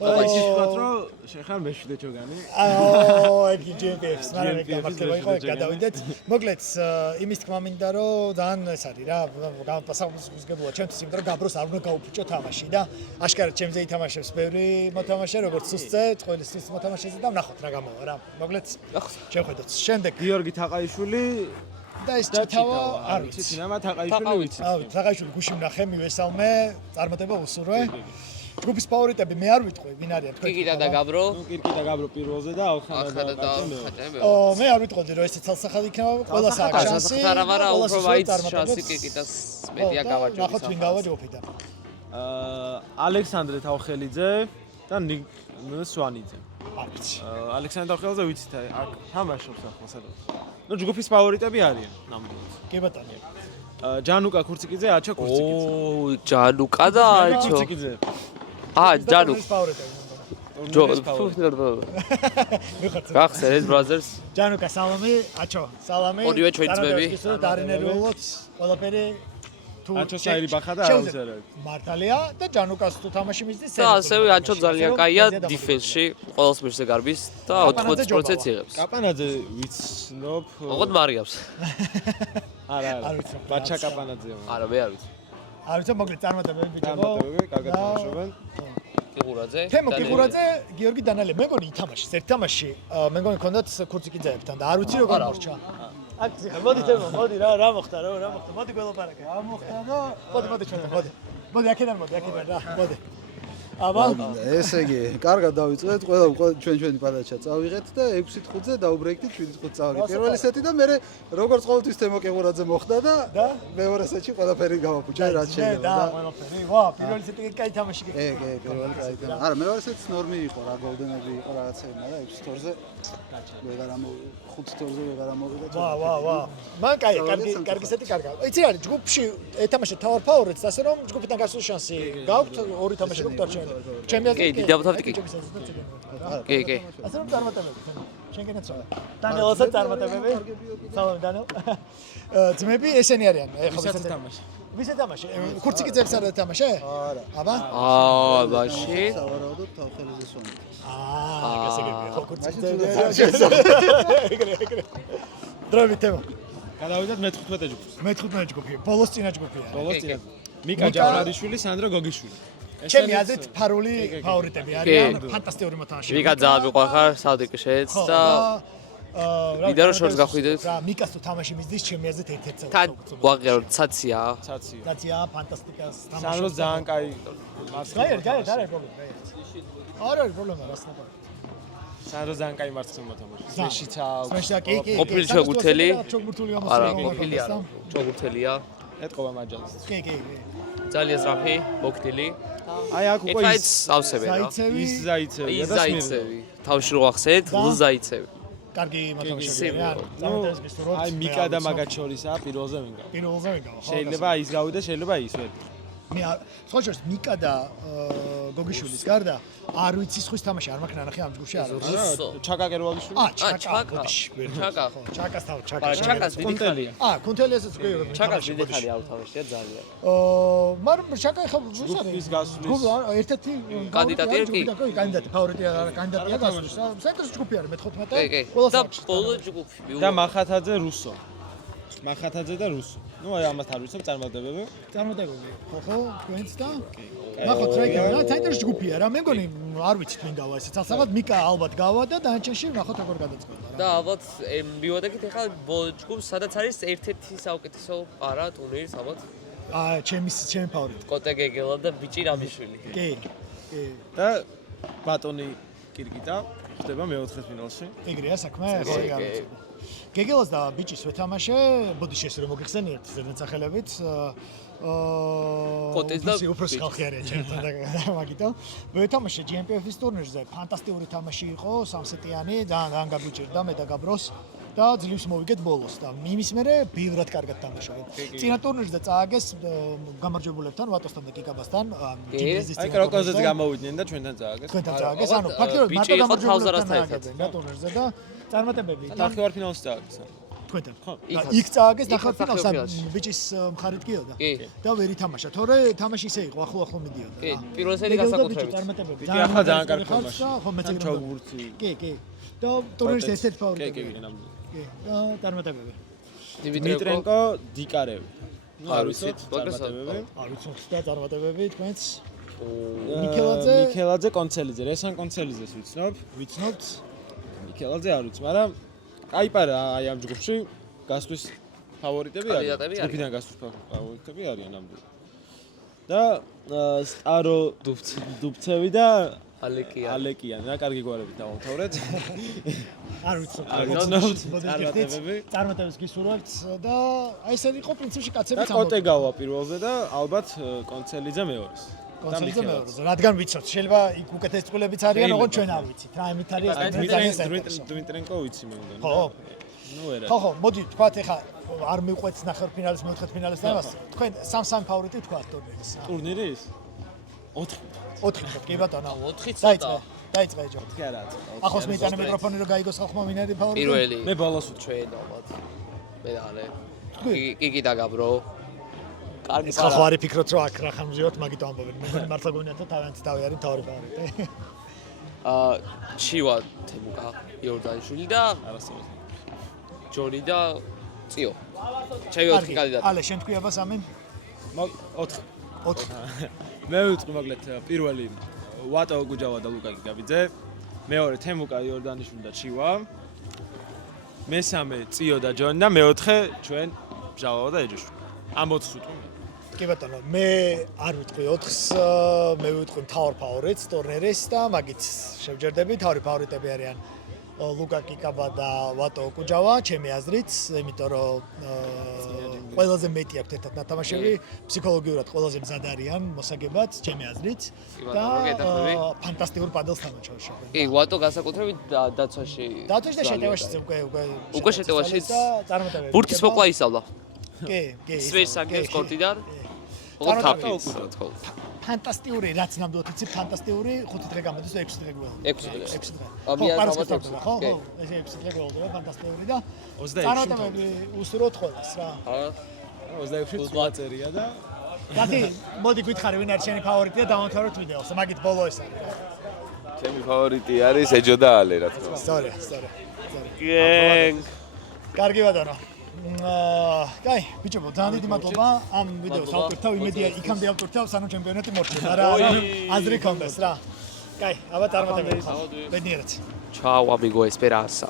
ის ვთქვათ რომ შეხარ მეშვიდე ჯოგანი. იგი GPF-ს მაგრამ მე გამართება იყო გადავიდეთ. მოკლედ იმის თქმა მინდა რომ ძალიან ეს არის რა გასაგებია ჩემთვის იმიტომ რომ გაბროს არ უნდა გაუფუჭო თამაში და აშკარად ჩემზე ითამაშებს ბევრი მოთამაშე როგორც სუსტზე, ყველის მოთამაშეზე და ნახოთ რა გამოვა რა. მოკლედ შევხედოთ. შემდეგ გიორგი თაყაიშვილი და ეს ჩითავა არ ვიცი ვიცი. რა თაყაიშვილი ვიცი. თაყაიშვილი გუში ვნახე, მივესალმე, წარმატება უსურვე. ჯგუფის ფავორიტები მე არ ვიტყვი, ვინ არიან თქვენ? კიკიტა და გაბრო. კიკიტა გაბრო პირველზე და ალხანა და ხაჭე. მე არ ვიტყოდი რომ ესეც ცალსახად იქნება, ყველას აქვს შანსი. არა, მაგრამ უფრო ვაიც შანსი კიკიტას მედია გავაჯობ. ნახოთ ვინ გავაჯობიდან. ალექსანდრე თავხელიძე და სვანიძე. არ ვიცი. ალექსანდრე თავხელიძე ვიცით აქ თამაშობს ახლა სადაც. ნუ ჯგუფის ფავორიტები არიან ნამდვილად. კი ბატონო. ჯანუკა ქურციკიძე, აჩა ქურციკიძე. ჯანუკა და აჩო. ქურციკიძე. ჯანუკ. გახსენეთ brothers. ჯანუკა სალამი, აჩო, სალამი. ორივე ჩვენი ძმები. დარინერულად ყველაფერი თუ აჩო საირი ბახა და აუზერად. მართალია და ჯანუკას თუ თამაში მისდის და ასევე აჩო ძალიან კაია დიფენსში, ყოველს მისზე გარბის და 80% იღებს. კაპანაძე ვიცნობ. ოღონდ მარიავს. არა, ბაჩა კაპანაძეა. არა, მე არ ვიცი. არ ვიცი, მოკლედ წარმატებები ბიჭო. წარმატებები, კარგად თამაშობენ. კიღურაძე. თემო კიღურაძე, გიორგი დანალე, მე მგონი ითამაშეს ერთ თამაში. მე მგონი ქონდათ ქურციკიძეებთან და არ ვიცი როგორ მორჩა. აქ მოდი თემო, მოდი რა მოხდა, მოდი გველაპარაკე. რა მოხდა და მოდი ჩვენ, მოდი აქედან რა, მოდი. აბა ესე იგი, კარგად დავიწყეთ, ყველა ჩვენი პადაჩა წავიღეთ და 6-5-ზე დაუბრექით 7-5 წავიღეთ. პირველი სეტი და მე როგორც ყოველთვის თემო კიღურაძე მოხდა და მეორე სეტში ყველაფერი გავაფუჭე რაც შეიძლება და ყველაფერი. ვა, პირველი სეტი კაი თამაში გიქნა. კი, პირველი კაი თამაში. არა, მეორე სეტიც ნორმი იყო რა, გოლდენები იყო რაღაცები, მაგრამ 6-2-ზე ვეღარ 5-2-ზე ვეღარ ამოვიდა. ვა. მან კარგი სეტი კარგა. იცი რა, ჯგუფში ეთამაშე თავარ ფავორიტს, ასე რომ ჯგუფიდან გასვლის შანსი გაქვთ, ორი თამაში გაქვთ არჩევანი. ჩემი აზრით კი, დავთავდი კი. კი. ასე რომ წარმატებები. შენგენაც რა. დანელოსაც წარმატებები. სალამი დანელ. ძმები ესენი არიან. ვისაც თამაში. ვისაც თამაში? ქურციკიძეებს არ თამაშე? არა. აბა? მაშინ. სავარაუდოდ თავხელიძე სვანი. გასაგებია. ხო ქურციკიძეები. ეგრე. დროებით თემა. გადავიდეთ მე-15 ჯგუფს. მე-15 ჯგუფი. ბოლოს წინა ჯგუფია. ბოლოს წინა. მიკა ჯავარიშვილი, სანდრო გოგიშვილი. ჩემი აზრით ფარული ფავორიტები არიან, ფანტასტიკური მოთამაშეები. ვიკა ძალიან მიყვარხარ, საუდიკიშეც და ვიდეო რო შორს გახვიდეთ. რა მიკას თუ თამაში მისდის ჩემი აზრით ერთ-ერთი თან გვაღიაროთ ცაცია. ცაცია. დაცია ფანტასტიკას სანდრო ძალიან კაი გაიარ არა პრობლემა არა პრობლემა რას ნაკა სანდრო ძალიან კაი მარცხნივ მოთამაშე. სმეშიცა სმეშია კი ყოფილი ჩოგურთელი. ჩოგურთული ამას არა, ყოფილი არა. ჩოგურთელია. ეთყობა მაჯალს. კი ძალიან სწრაფი, მოკდილი. აი აქ უკვე ეს ავსებენ რა. ზაიცევი ის ზაიცევი ის და სმირნოვი. ზაიცევი. თავში რო ახსენეთ, გლ ზაიცევი. კარგი მოთამაშეა რა ნუ აი მიკა და მაგათ შორისაა პირველზე ვინგა. პირველზე ვინგა ხო შეიძლება ის გავიდა, შეიძლება ის ვერ. მე სწორედ მიკა და გოგიშვილის გარდა არ ვიცი სხვის თამაში არ მაქვს ნანახი ამ ჯგუფში არა რუსო. ჩაკა კერვალიშვილი. ჩაკა ჩაკა ხო. ჩაკას თავ ჩაკას დიდი ხალია. კონტელიასაც კი ჩაკას დიდი ხალი ავთავშია ძალიან. მაგრამ ჩაკა ხა ჯგუფის გასვლის ერთ-ერთი კანდიდატია კი. კანდიდატი ფავორიტი არა კანდიდატია გასვლის საერთოდ ჯგუფი არის მე-15 კი. და ბოლო ჯგუფი. და მახათაძე რუსო. მახათაძე და რუსო. ნუ აი ამას არ ვიცნობ წარმატებები. წარმატებები ხო თქვენც და ნახოთ რა იქნება რა საერთოდ ჯგუფია რა მე მგონი არ ვიცით ვინ გავა ესე ცალსაღად მიკა ალბათ გავა და დანარჩენში ნახოთ როგორ გადაწყდება რა და ალბათ მივადექით ახლა ბოლო ჯგუფს სადაც არის ერთ-ერთი საუკეთესო პარა ტურნირის ალბათ ჩემი ფავორიტი კოტე გეგელა და ბიჭი რამიშვილი. კი და ბატონი კირკიტა ხდება მეოთხე ფინალში. ეგრეა საქმე ხო არის გეგელას და ბიჭის ვეთამაშე ბოდიში ეს რომ მოგიხსენიეთ ზედმეტსახელებით კოტეს და უფროს ხალხი არის ჩემთან და მაგითო ვეთამაშე GMPF-ის ტურნირზე ფანტასტიკური თამაში იყო სამსეტიანი ძალიან გაგვიჭირდა მე და გაბროს და ძლივს მოვიგეთ ბოლოს და იმის მერე ბევრად კარგად თამაშობენ. წინა ტურნირზე წააგეს გამარჯვებულებთან ვატოსთან და კიკაბასთან აი კროკოზეც გამოვიდნენ და ჩვენთან წააგეს. თქვენთან წააგეს ანუ ფაქტობრივად მარტო გამარჯვებულებთან ააგებენ და ტურნირზე და წარმატებები და ნახევარ ფინალში წააგეს. თქვენთან. იქ წააგეს ნახევარ ნახევარ ფინალს ბიჭის მხარით გიოდა და ვერ ითამაშა. თორე თამაში ისე იყო ახლო მიდიოდა. კი, პირველ სეტი განსაკუთრებით. წარმატებები. კი, ახლა ძალიან კარგი თამაში. ხო მეც ეგრე. ჩოგურთი. კი. და ტურნირის ერთ-ერთი ფავორიტი. კი, ნამდვილად. კი, და წარმატებები. დიმიტრენკო, დიკარევი. არ ვიცით, წარმატებები. არ ვიცით და წარმატებები თქვენც. მიქელაძე, კონცელიძე, რესან კონცელიძეს ვიცნობთ. მიქელაძე არ ვიცი, მაგრამ აი პარა აი ამ ჯგუფში გასვლის ფავორიტები არიან. ჯგუფიდან გასვლის ფავორიტები არიან ნამდვილად. და სტარო დუბცევი და ალეკიან რა კარგი გვარებით დავამთავრეთ. არ ვიცით. წარმატებები. წარმატებებს გისურვებთ და აი ესე იყო პრინციპში კაცები და კოტე გავა პირველზე და ალბათ კონცელიძე მეორეს. კონცელიძე მეორეზე. რადგან ვიცით, შეიძლება იქ უკეთეს წყვილებიც არიან, ოღონდ ჩვენ არ ვიცით. რა იმით არის დიმიტრენკო ვიცი მე მგონი. ხო. ნუ ერა. ხო, მოდი თქვათ ეხა არ მიყვეთ ნახევარ ფინალის, მეოთხე ფინალის და იმას. თქვენ სამ ფავორიტი თქვათ ტურნირის. ტურნირის 4 კი ბატონო. 4 ცოტა. დაიწყე ჯო. კი არა. ახოს მეიტანე მიკროფონი რომ გაიგოს ხალხმა ვინ არის ფავორიტი. პირველი. მე ბოლოს ჩვენ ალბათ. მე არა. კი დაგაბრო. კარგი ხალხო არის ფიქრობთ რომ აქ რა ხამზიოთ მაგით ამბობენ. მე მართლა გონიათ რომ თავიანთი თავი არის თავი ფავორიტი. ჩივა თემუკა იორდანიშვილი და არასწორად. ჯონი და წიო. ჩემი 4 კანდიდატი. ალე შენ თქვი აბა სამენ? 4. 4. მე ვიტყვი მაგლეთ პირველი ვატო გუჯავა და ლუკა გიგაბიძე. მეორე თემუკა იორდანიშვილი და ჩივა. მესამე წიო და ჯონი და მეოთხე ჩვენ ჟავავა და ეჯიშვილი. ამ 4-ს ვიტყვი. კი ბატონო, მე არ ვიტყვი 4-ს, მე ვიტყვი მთავარ ფავორიტს ტურნირის და მაგით შევჯერდები, თავი ფავორიტები არიან ლუკა კიკაბა და ვატო კუჯავა, ჩემი აზრით, იმიტომ რომ ყველაზე მეტი აქვს ერთად ნათამაშები, ფსიქოლოგიურად ყველაზე მზად არიან მოსაგებად, ჩემი აზრით და ფანტასტიკურ პადელს თამაშობენ. კი, ვატო განსაკუთრებით დაცვაში. დაცვაში და შეტევაშიც უკვე შეტევაში და წარმატებები. ბურთის მოყვა ისავლა. კი. სვერს აგებს კორტიდან. ოღონდ ფანტასტიკური, რაც ნამდვილად იცი, ფანტასტიკური 5 დღე გამოდის და 6 დღე გველდება. 6 დღე. ხო, ეს 6 დღე გველდება, ფანტასტიკური და წარმატებები უსურვოთ ყველას რა. 26 წელია და გათი, მოდი გითხარი ვინ არის შენი ფავორიტი და დავამთავროთ ვიდეოს. მაგით ბოლო ეს არის. ჩემი ფავორიტი არის ეჯო და ale რა თქმა უნდა. სწორია. გენგ. კარგი ბატონო. კაი, ბიჭებო, ძალიან დიდი მადლობა ამ ვიდეოს ავტორთან, იმედია იქამდე ავტორთან სანამ ჩემპიონატი მორჩება რა. აზრი კონდეს რა. კაი, აბა წარმატებები. ბედნიერად. Ciao amigo Esperanza.